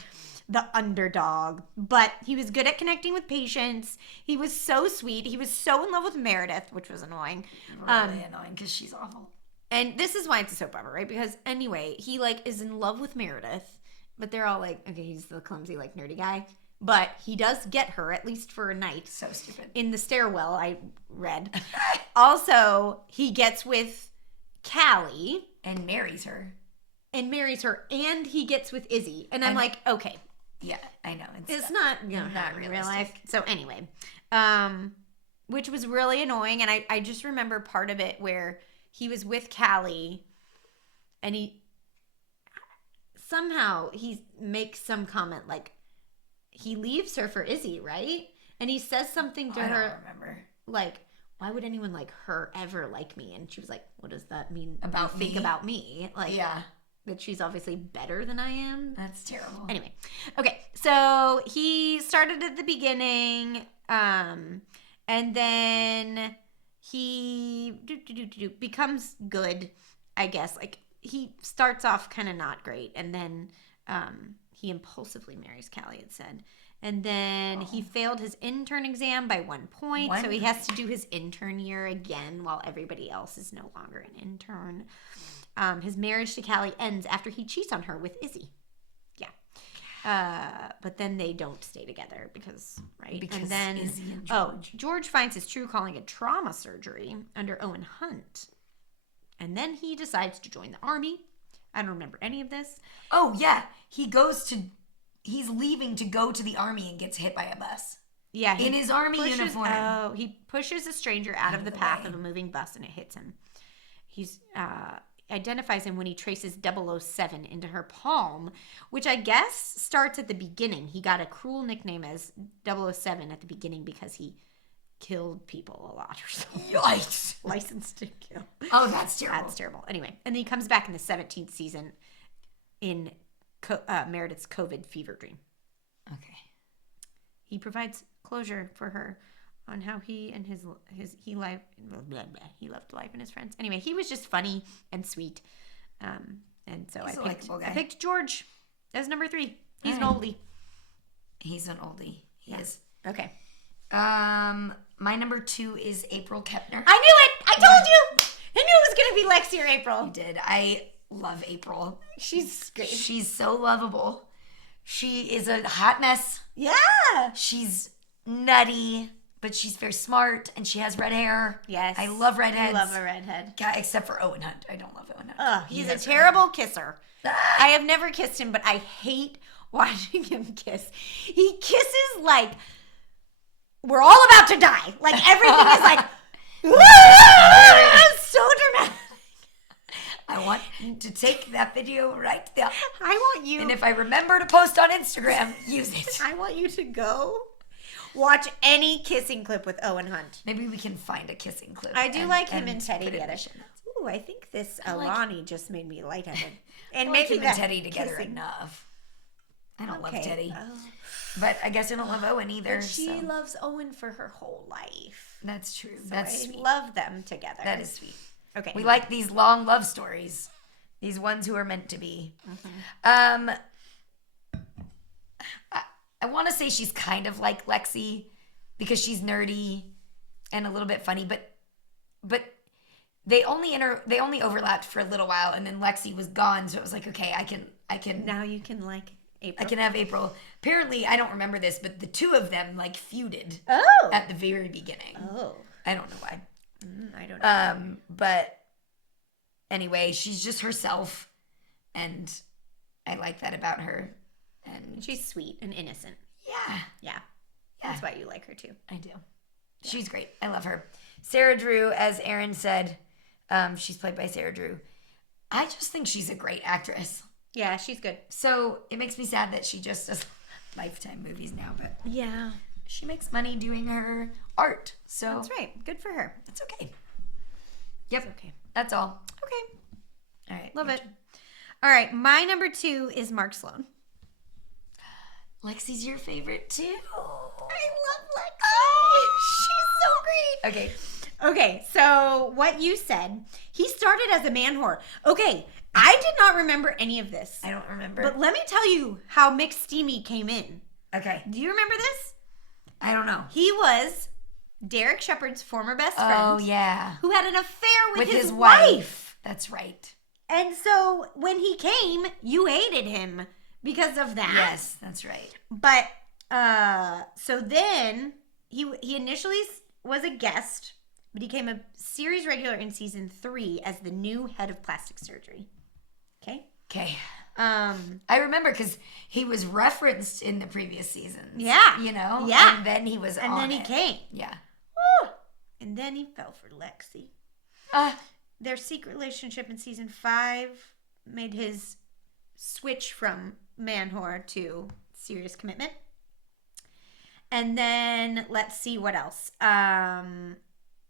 the underdog. But he was good at connecting with patients. He was so sweet. He was so in love with Meredith, which was annoying. Really annoying because she's awful. And this is why it's a soap opera, right? Because anyway, he like is in love with Meredith, but they're all like, okay, he's the clumsy, like nerdy guy. But he does get her, at least for a night. So stupid. In the stairwell, I read. Also, he gets with Callie. And marries her. And marries her. And he gets with Izzy. And I'm like, okay. Yeah, I know. It's not, not in real life. realistic. So anyway, which was really annoying. And I just remember part of it where he was with Callie and he makes some comment like he leaves her for Izzy, right? And he says something to her. I don't remember. Like, why would anyone like her ever like me? And she was like, what does that mean about think me? About me? Like, yeah. That she's obviously better than I am. That's terrible. Anyway, okay, so he started at the beginning, and then he becomes good, I guess. Like he starts off kind of not great, and then he impulsively marries Callie, it said. And then he failed his intern exam by 1 point, so he has to do his intern year again while everybody else is no longer an intern. His marriage to Callie ends after he cheats on her with Izzy. Yeah. But then they don't stay together because and then Izzy and George. George finds his true calling in trauma surgery under Owen Hunt. And then he decides to join the army. I don't remember any of this. Oh, yeah. He's leaving to go to the army and gets hit by a bus. Yeah. In his army uniform. Oh, he pushes a stranger out of the path way. of a moving bus and it hits him. He's identifies him when he traces 007 into her palm, which I guess starts at the beginning. He got a cruel nickname as 007 at the beginning because he killed people a lot or something. Yikes. Licensed to kill. Oh, that's terrible. That's terrible. Anyway, and then he comes back in the 17th season in Meredith's COVID fever dream. Okay. He provides closure for her on how he and he loved life and his friends. Anyway, he was just funny and sweet, and so He's a I likable guy. picked George as number 3. He's an All oldie. He's an oldie. He is. Okay. My number 2 is April Kepner. I knew it. I told you. I knew it was gonna be Lexi or April. You did. I love April. She's great. She's so lovable. She is a hot mess. Yeah. She's nutty, but she's very smart, and she has red hair. Yes. I love redheads. I love a redhead. Yeah, except for Owen Hunt. I don't love Owen Hunt. Ugh, He he's a has red terrible kisser. hair. I have never kissed him, but I hate watching him kiss. He kisses like we're all about to die. Like everything is like it's so dramatic. I want to take that video right there. I want you. And if I remember to post on Instagram, use it. I want you to go watch any kissing clip with Owen Hunt. Maybe we can find a kissing clip. I do like him and Teddy put it in together. the show notes. Ooh, I think this I like- Alani just made me lightheaded. And I like maybe him and that Teddy together kissing. enough. I don't love Okay. Teddy. Oh. But I guess I don't love Owen either. But she so. loves Owen for her whole life. That's true. So That's I sweet. love them together. That is sweet. Okay. We like these long love stories. These ones who are meant to be. Mm-hmm. I want to say she's kind of like Lexi because she's nerdy and a little bit funny, but they only overlapped for a little while, and then Lexi was gone, so it was like, okay, I can Now you can like April. I can have April. Apparently, I don't remember this, but the two of them like feuded Oh. at the very beginning. Oh. I don't know why. I don't know. But anyway, she's just herself, and I like that about her. And She's sweet and innocent. yeah, Yeah. yeah, That's why you like her too. I do. She's great. I love her. Sarah Drew, as Erin said, she's played by Sarah Drew. I just think she's a great actress. Yeah, she's good. So it makes me sad that she just does Lifetime movies now, but Yeah. she makes money doing her art. So That's right. Good for her. it's okay. Yep. It's okay. That's all. Okay. All right. Love your it. All right. My number 2 is Mark Sloan. turn. Lexi's your favorite too. I love Lexi. She's so great. Okay. Okay, so what you said, he started as a man whore. Okay, I did not remember any of this. I don't remember. But let me tell you how McSteamy came in. Okay. Do you remember this? I don't know. He was Derek Shepard's former best friend. Oh, yeah. Who had an affair with his wife. wife. That's right. And so when he came, you hated him because of that. Yes, that's right. But so then he initially was a guest, but he became a series regular in season 3 as the new head of plastic surgery. Okay. Okay. I remember because he was referenced in the previous seasons. Yeah. You know? Yeah. And then he was And then he came. Yeah. Woo. And then he fell for Lexi. Their secret relationship in season 5 made his switch from man whore to serious commitment. And then let's see what else.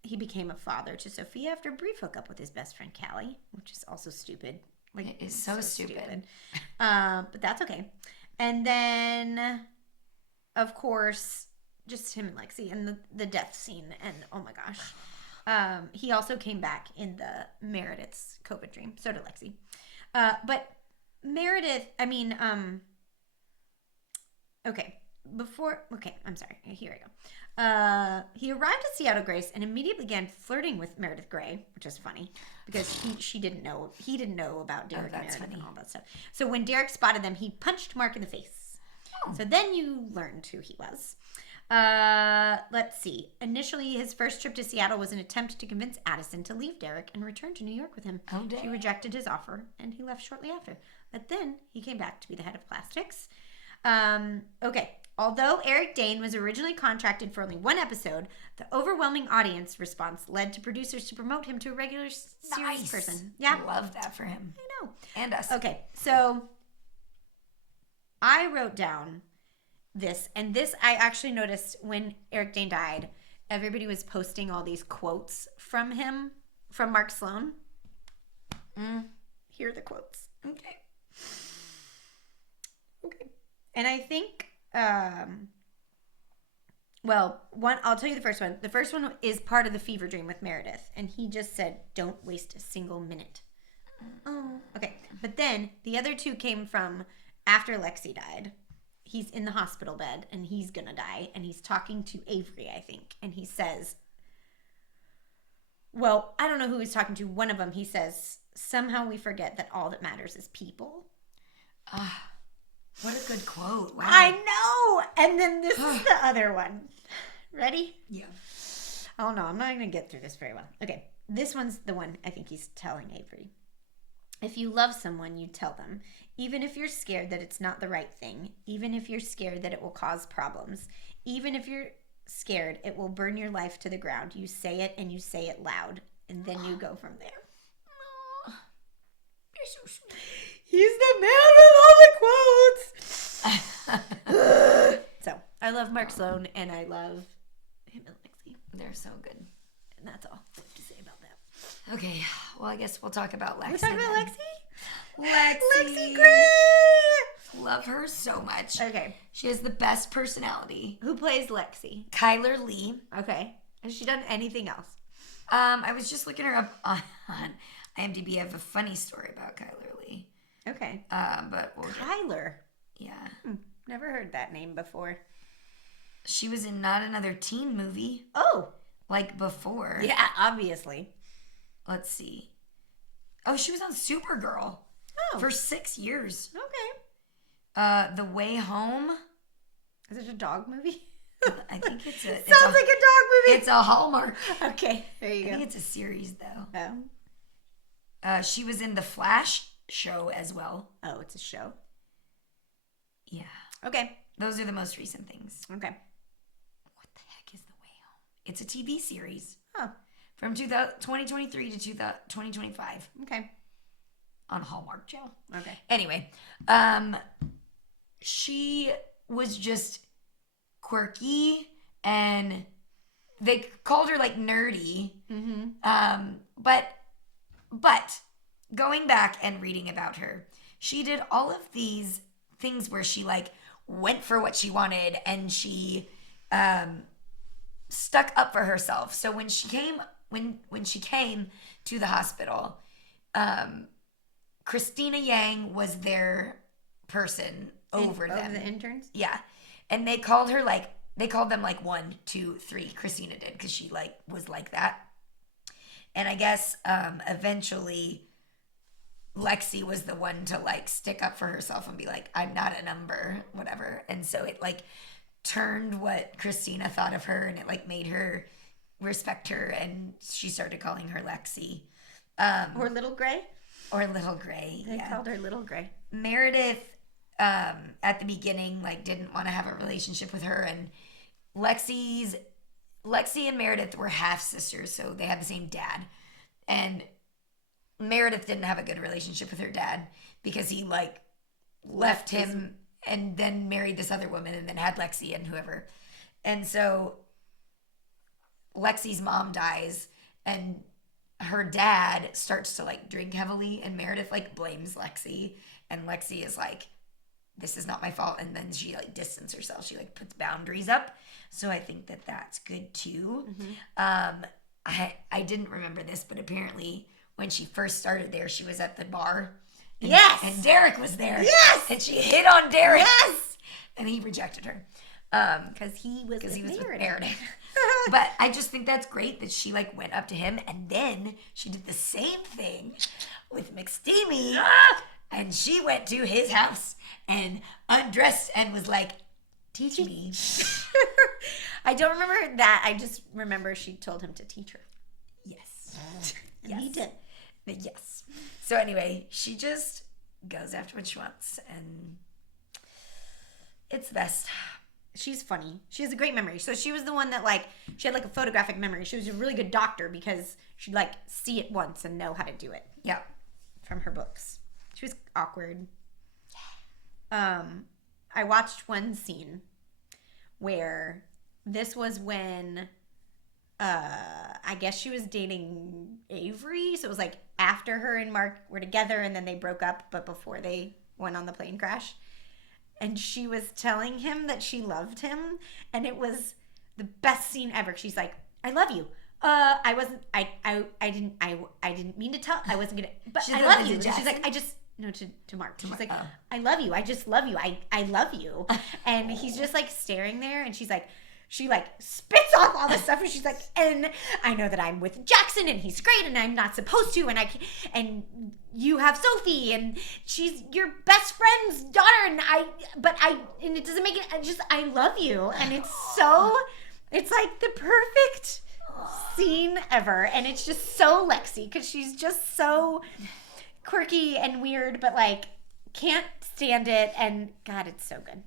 He became a father to Sophia after a brief hookup with his best friend Callie, which is also stupid. Like, it is so stupid. But that's okay. And then, of course, just him and Lexi and the death scene. And oh my gosh. He also came back in the Meredith's COVID dream. So did Lexi. But Meredith, okay. I'm sorry. Here I go. He arrived at Seattle Grace and immediately began flirting with Meredith Grey, which is funny because he didn't know about Derek and Meredith and all that stuff. So when Derek spotted them, he punched Mark in the face. Oh. So then you learned who he was. Let's see. Initially, his first trip to Seattle was an attempt to convince Addison to leave Derek and return to New York with him. Oh, dang. She rejected his offer, and he left shortly after. But then he came back to be the head of plastics. Okay. Although Eric Dane was originally contracted for only 1 episode, the overwhelming audience response led to producers to promote him to a regular series person. Yeah. I love that for him. I know. And us. Okay. So I wrote down this, and this I actually noticed when Eric Dane died, everybody was posting all these quotes from him, from Mark Sloan. Here are the quotes. Okay. And I think, I'll tell you the first one. The first one is part of the fever dream with Meredith, and he just said, "Don't waste a single minute." Oh, okay. But then the other 2 came from after Lexi died. He's in the hospital bed, and he's gonna die, and he's talking to Avery, I think, and he says, well, I don't know who he's talking to. One of them, he says, "Somehow we forget that all that matters is people." What a good quote. Wow. I know. And then this is the other one. Ready? Yeah. Oh no, I'm not going to get through this very well. Okay. This one's the one I think he's telling Avery. If you love someone, you tell them. Even if you're scared that it's not the right thing. Even if you're scared that it will cause problems. Even if you're scared it will burn your life to the ground. You say it and you say it loud. And then you go from there. You're so sweet. He's the man with all the quotes. So, I love Mark Sloan, and I love him and Lexi. They're so good. And that's all I have to say about that. Okay. Well, I guess we'll talk about Lexi. We're talking about Lexi? Lexi Gray! Love her so much. Okay. She has the best personality. Who plays Lexi? Kyler Lee. Okay. Has she done anything else? I was just looking her up on IMDb. I have a funny story about Kyler Lee. Okay. But we'll Kyler. Yeah. Never heard that name before. She was in Not Another Teen Movie. Oh. Like before. Yeah, obviously. Let's see. Oh, she was on Supergirl. Oh. For 6 years. Okay. The Way Home. Is it a dog movie? I think it's a... Sounds like a dog movie. It's a Hallmark. Okay, there you go. I think it's a series, though. Oh. She was in The Flash show as well. Oh, it's a show? Yeah. Okay. Those are the most recent things. Okay. What the heck is The Way Home? It's a TV series. Oh. From 2023 to 2025. Okay. On Hallmark Channel. Okay. Anyway, she was just quirky and they called her like nerdy. Mm-hmm. But going back and reading about her, she did all of these things where she like went for what she wanted, and she stuck up for herself. So when she came to the hospital, Christina Yang was their person over them. Over the interns? Yeah. And they called them like 1, 2, 3. Christina did, because she like was like that. And I guess eventually Lexi was the one to like stick up for herself and be like, I'm not a number, whatever. And so it like turned what Christina thought of her, and it like made her respect her, and she started calling her Lexi. Or Little Gray? Or Little Gray. They called her Little Gray. Meredith at the beginning like didn't want to have a relationship with her, and Lexi and Meredith were half sisters, so they had the same dad. And Meredith didn't have a good relationship with her dad because he like left him and then married this other woman and then had Lexi and whoever. And so Lexi's mom dies, and her dad starts to like drink heavily, and Meredith like blames Lexi, and Lexi is like, this is not my fault. And then she like distances herself. She like puts boundaries up. So I think that that's good too. Mm-hmm. I didn't remember this, but apparently when she first started there, she was at the bar. And, Yes. And Derek was there. Yes. And she hit on Derek. Yes. And he rejected her. Because he was with Meredith. But I just think that's great that she like went up to him, and then she did the same thing with McSteamy. And she went to his house and undressed and was like, teach me. I don't remember that. I just remember she told him to teach her. Yes. And he did. Yes. So anyway, she just goes after what she wants, and it's the best. She's funny. She has a great memory. So she was the one that like, she had like a photographic memory. She was a really good doctor because she'd like see it once and know how to do it. Yeah. From her books. She was awkward. I watched one scene where this was when I guess she was dating Avery. So it was like after her and Mark were together, and then they broke up, but before they went on the plane crash. And she was telling him that she loved him, and it was the best scene ever. She's like, "I love you. I didn't mean to tell. I wasn't gonna, but I love you." And she's like, to Mark. She's like, "I love you. I just love you. I love you." And he's just like staring there, and she's like, she like spits off all this stuff, and she's like, and I know that I'm with Jackson, and he's great, and I'm not supposed to, and you have Sophie, and she's your best friend's daughter, and it doesn't make it. I love you, and it's like the perfect scene ever, and it's just so Lexi because she's just so quirky and weird, but like can't stand it, and God, it's so good.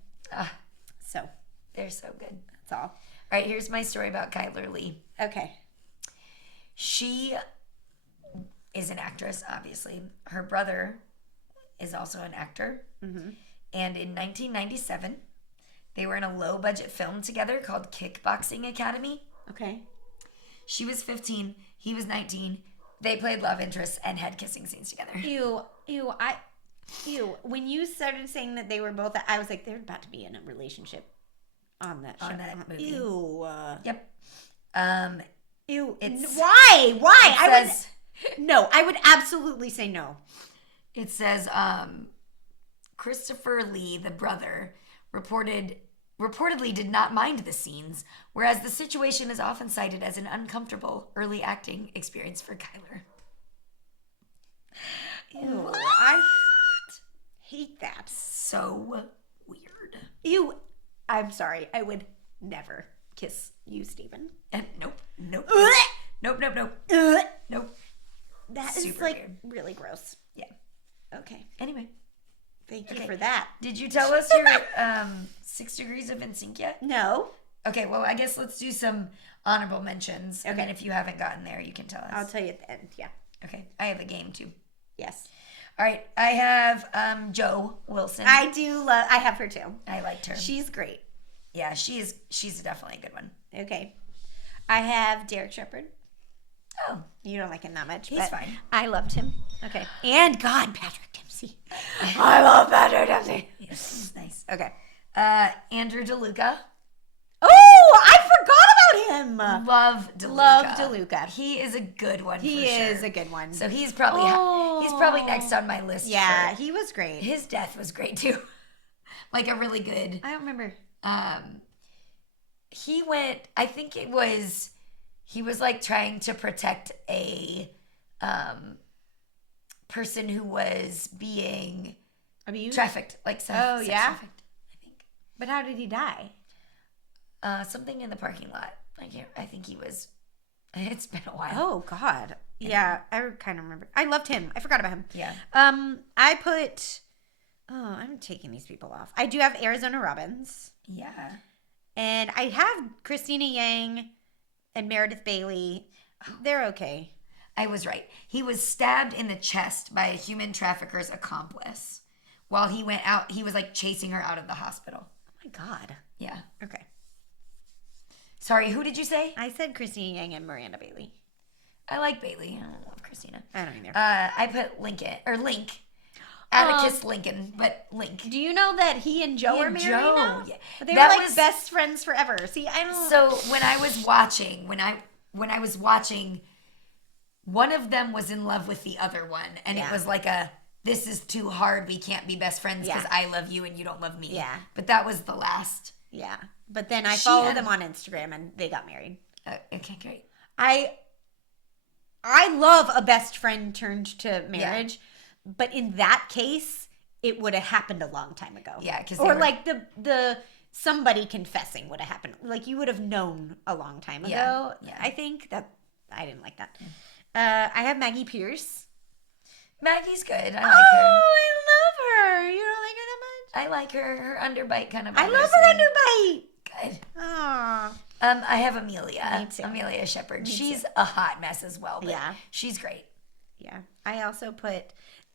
So They're so good. that's all. All right, here's my story about Kyler Lee. Okay. She is an actress, obviously. Her brother is also an actor. Mm-hmm. And in 1997, they were in a low-budget film together called Kickboxing Academy. Okay. She was 15. He was 19. They played love interests and had kissing scenes together. Ew. When you started saying that they were both, I was like, they're about to be in a relationship on that show. On that movie. Ew. Yep. Ew. It's, Why? it says, I would absolutely say no. It says Christopher Lee, the brother, reportedly did not mind the scenes, whereas the situation is often cited as an uncomfortable early acting experience for Kyler. Ew. I hate that. So weird. Ew. I'm sorry. I would never kiss you, Stephen. And nope. Nope. Ugh. Nope. That is Super like weird. really gross. Yeah. Okay. Anyway. Thank you for that. Did you tell us your 6 degrees of NSYNC yet? No. Okay, well, I guess let's do some honorable mentions. Okay. And then if you haven't gotten there, you can tell us. I'll tell you at the end. Yeah. Okay. I have a game, too. Yes. All right. I have Joe Wilson. I have her too. I liked her. She's great. Yeah, she's definitely a good one. Okay. I have Derek Shepherd. Oh, You don't like him that much. he's but fine. I loved him. Okay. And God, Patrick Dempsey. I love Patrick Dempsey. Yes, he's nice. Okay. Andrew DeLuca. Oh, I forgot about him. Love DeLuca. Love DeLuca. He is a good one. He for sure. is a good one. So he's probably next on my list. Yeah, he was great. His death was great too. Like a really good. I don't remember. He went. I think it was. He was like trying to protect a person who was being Abused? trafficked, like sex trafficked. I think. But how did he die? Something in the parking lot. I think he was. It's been a while. Oh God. Yeah, I kind of remember. I loved him. I forgot about him. Yeah. I put. Oh, I'm taking these people off. I do have Arizona Robbins. Yeah. And I have Christina Yang and Meredith Bailey. They're okay. I was right. He was stabbed in the chest by a human trafficker's accomplice while he went out. He was like chasing her out of the hospital. Oh my God. Yeah. Okay. Sorry, who did you say? I said Christina Yang and Miranda Bailey. I like Bailey. I don't love Christina. I don't either. I put Link. Atticus Lincoln, but Link. Do you know that he and Joe are married now? Yeah. But they were like best friends forever. See, I don't. So when I was watching, one of them was in love with the other one, and it was like this is too hard. We can't be best friends because I love you and you don't love me. Yeah. But that was the last. Yeah. But then I followed them on Instagram and they got married. Okay, great. I love a best friend turned to marriage, but in that case, it would have happened a long time ago. Yeah, because like the somebody confessing would have happened. Like you would have known a long time ago. Yeah. I think that I didn't like that. I have Maggie Pierce. Maggie's good. I like her. I love her. You don't like her that much? I like her. Her underbite kind of. I love her underbite. Good. Aww. I have Amelia. Me too. Amelia Shepherd. Me She's too. a hot mess as well. But Yeah. She's great. Yeah. I also put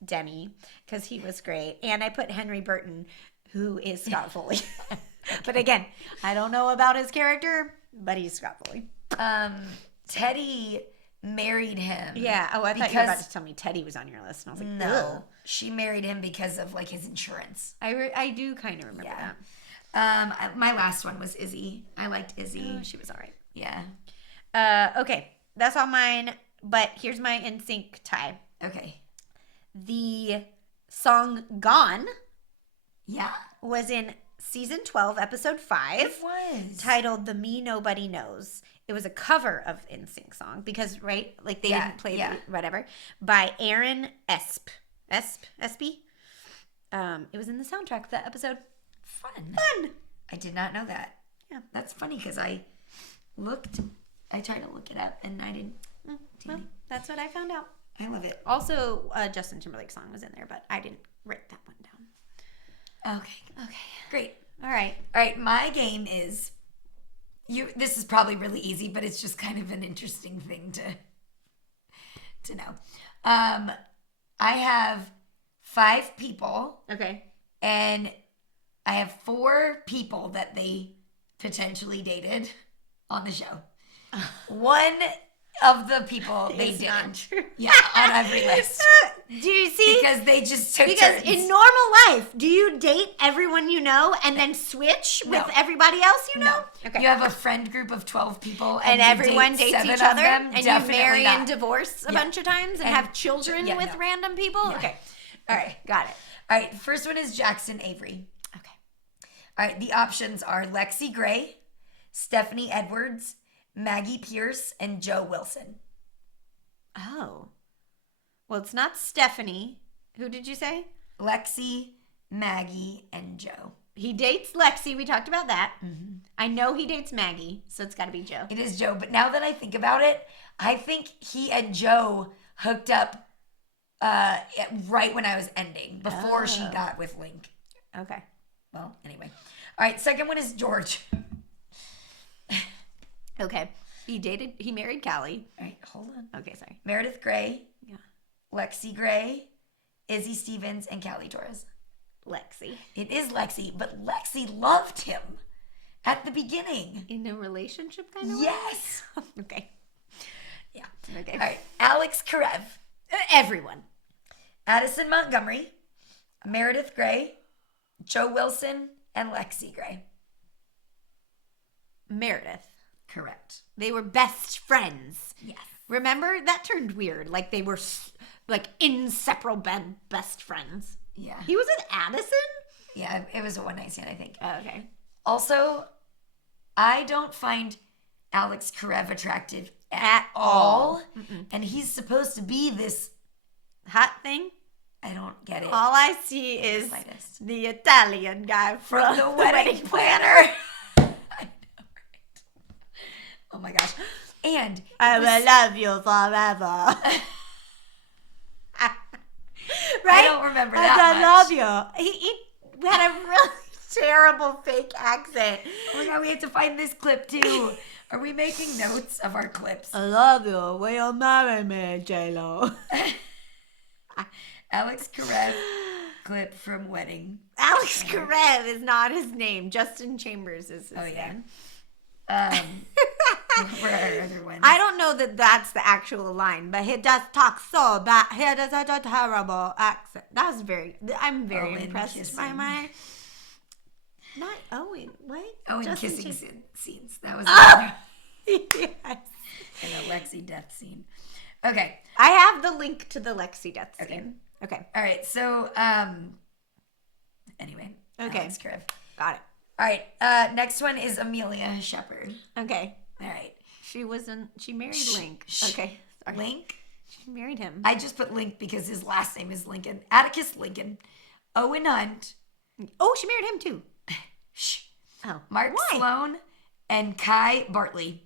Denny because he was great. And I put Henry Burton, who is Scott Foley. But again, I don't know about his character, but he's Scott Foley. Teddy married him. Yeah. Oh, I thought you were about to tell me Teddy was on your list. And I was like, no. ugh. She married him because of like his insurance. I do kind of remember that. My last one was Izzy. I liked Izzy. Oh, she was all right. Yeah. Okay. That's all mine. But here's my NSYNC tie. Okay. The song Gone Yeah. was in season 12, episode 5. It was. Titled The Me Nobody Knows. It was a cover of NSYNC song because, right? Like they didn't play the whatever. By Aaron Espy. It was in the soundtrack of that episode. Fun. Fun. I did not know that. Yeah. That's funny because I tried to look it up and I didn't. Well, that's what I found out. I love it. Also, Justin Timberlake song was in there, but I didn't write that one down. Okay. Great. All right. My game is this is probably really easy, but it's just kind of an interesting thing to know. I have 5 people. Okay. And I have 4 people that they potentially dated on the show. One of the people they It's didn't. not true. Yeah, on every list. Do you see? Because they just took Because turns. in normal life, do you date everyone you know and then switch with everybody else you know? No. Okay. You have a friend group of 12 people And you everyone date dates 7 each of other them? and you Definitely marry not. and divorce a bunch of times and And- have children yeah, with no. random people? Yeah. Okay. All right. Got it. All right, first one is Jackson Avery. Okay. All right, the options are Lexi Gray, Stephanie Edwards, Maggie Pierce, and Joe Wilson. Oh. Well, it's not Stephanie. Who did you say? Lexi, Maggie, and Joe. He dates Lexi. We talked about that. Mm-hmm. I know he dates Maggie, so it's got to be Joe. It is Joe, but now that I think about it, I think he and Joe hooked up right when I was ending, before she got with Link. Okay. Well, anyway. All right, second one is George. Okay. He married Callie. All right, hold on. Okay, sorry. Meredith Grey, Yeah. Lexi Gray, Izzy Stevens, and Callie Torres. Lexi. It is Lexi, but Lexi loved him At the beginning. In a relationship kind of Yes. way? Okay. Yeah. Okay. All right. Alex Karev. Everyone. Addison Montgomery. Meredith Grey. Joe Wilson. And Lexi Gray. Meredith. Correct. They were best friends. Yes. Remember? That turned weird. Like they were like inseparable best friends. Yeah. He was with Addison? Yeah, it was a one night stand, I think. Oh, okay. Also, I don't find Alex Karev attractive At all. And he's supposed to be this. Hot thing? I don't get it. All I see is Slightest. the Italian guy From the wedding planner. I know, right? Oh my gosh. And I will love you forever. Right? I don't remember that I much. love you. He had a really terrible fake accent. Oh my god, we have to find this clip too. Are we making notes of our clips? I love you. Will you marry me, J-Lo? Alex Karev clip from Wedding. Alex Karev is not his name. Justin Chambers is his name. Where are other ones? I don't know that that's the actual line, but he does talk so bad. He does such a terrible accent. I'm very Owen impressed kissing. by my. Not Owen. What? Oh, and Justin kissing Chambers. scenes. That was Yes. and a Lexi death scene. Okay. I have the link to the Lexi death scene. Okay. All right. So, anyway. Okay. Alex Karev. Got it. All right. Next one is Amelia Shepard. Okay. All right. She married Link. Shh. Okay. Sorry. Link. She married him. I just put Link because his last name is Lincoln. Atticus Lincoln. Owen Hunt. Oh, she married him too. Shh. Oh. Mark Why? Sloan. And Kai Bartley.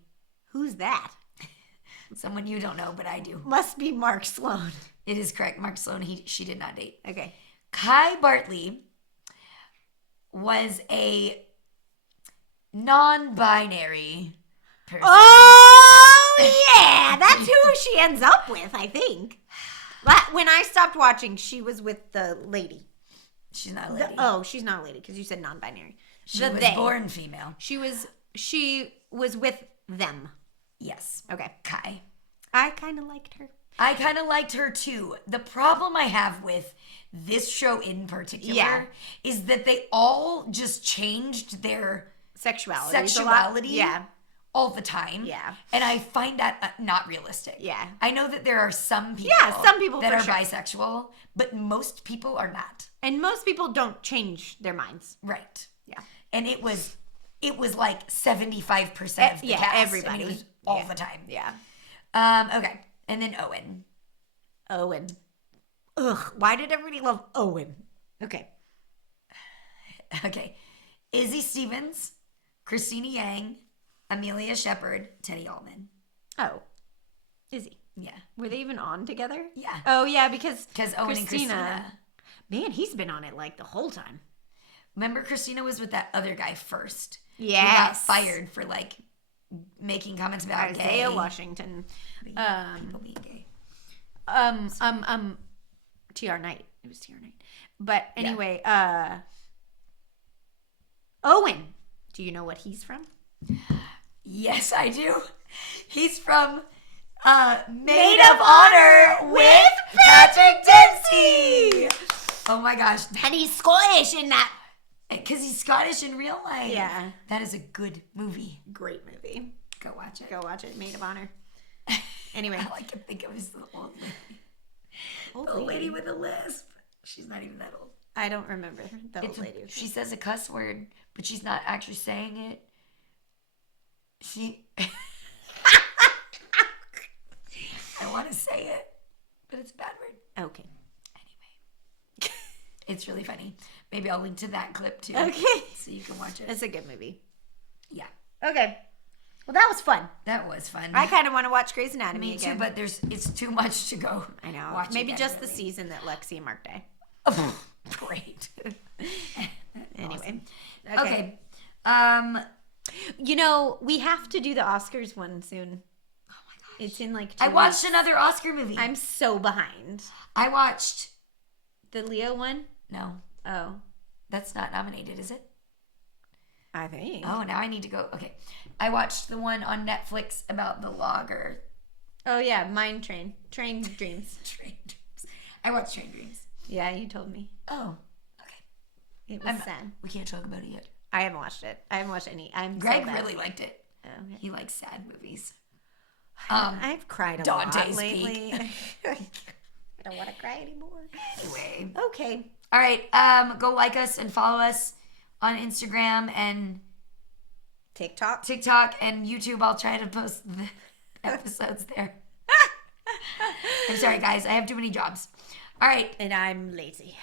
Who's that? Someone you don't know, but I do. Must be Mark Sloan. It is correct. Mark Sloan, she did not date. Okay. Kai Bartley was a non-binary person. Oh, yeah. That's who she ends up with, I think. When I stopped watching, she was with the lady. She's not a lady. She's not a lady because you said non-binary. She was born female. She was with them. Yes. Okay. Kai. I kind of liked her. I kind of liked her too. The problem I have with this show in particular is that they all just changed their sexuality all the time. Yeah. And I find that not realistic. Yeah. I know that there are some people, that for are sure. bisexual, but most people are not. And most people don't change their minds. Right. Yeah. And it was like 75% of the cast. Everybody. I mean, it was all the time. Yeah. Okay. And then Owen. Ugh. Why did everybody love Owen? Okay. Okay. Izzy Stevens, Christina Yang, Amelia Shepard, Teddy Allman. Oh. Izzy. Yeah. Were they even on together? Yeah. Oh, yeah, because Owen and Christina. Man, he's been on it like the whole time. Remember, Christina was with that other guy first. Yes. Who got fired for like making comments about Isaiah gay. Washington. People being gay. TR Knight. It was TR Knight. But anyway, Owen. Do you know what he's from? Yes, I do. He's from Maid of Honor with Patrick Dempsey. Oh my gosh. And he's Scottish in that. Because he's Scottish in real life. Yeah. That is a good movie. Great movie. Go watch it. Go watch it. Maid of Honor. Anyway. All I can think of is the old lady. Old lady with a lisp. She's not even that old. I don't remember the old lady. She says a cuss word, but she's not actually saying it. I want to say it, but it's a bad word. Okay. Anyway. It's really funny. Maybe I'll link to that clip too. Okay. So you can watch it. It's a good movie. Yeah. Okay. Well, that was fun. That was fun. I kind of want to watch Grey's Anatomy Me again. too, but it's too much to go. I know. Watch Maybe again, just the really. season that Lexi and Mark die. Oh, great. Anyway. Awesome. Okay. You know, we have to do the Oscars one soon. Oh my gosh. It's in like 2 I watched weeks. another Oscar movie. I'm so behind. I watched. The Leo one? No, Oh. that's not nominated, is it? I think. Oh, now I need to go. Okay. I watched the one on Netflix about the logger. Oh, yeah. Train Dreams. Train Dreams. I watched Train Dreams. Yeah, you told me. Oh, okay. It was sad. We can't talk about it yet. I haven't watched it. I haven't watched any. Greg really liked it. Oh, okay. He likes sad movies. I've cried a Dante's lot lately. Peak. I don't want to cry anymore. Anyway. Okay. All right. Go like us and follow us on Instagram and TikTok and YouTube. I'll try to post the episodes there. I'm sorry, guys. I have too many jobs. All right. And I'm lazy.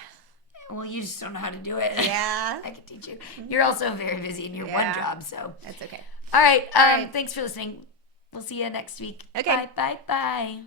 Well, you just don't know how to do it. Yeah. I can teach you. You're also very busy in your one job, so. That's okay. All right. All right. Thanks for listening. We'll see you next week. Okay. Bye.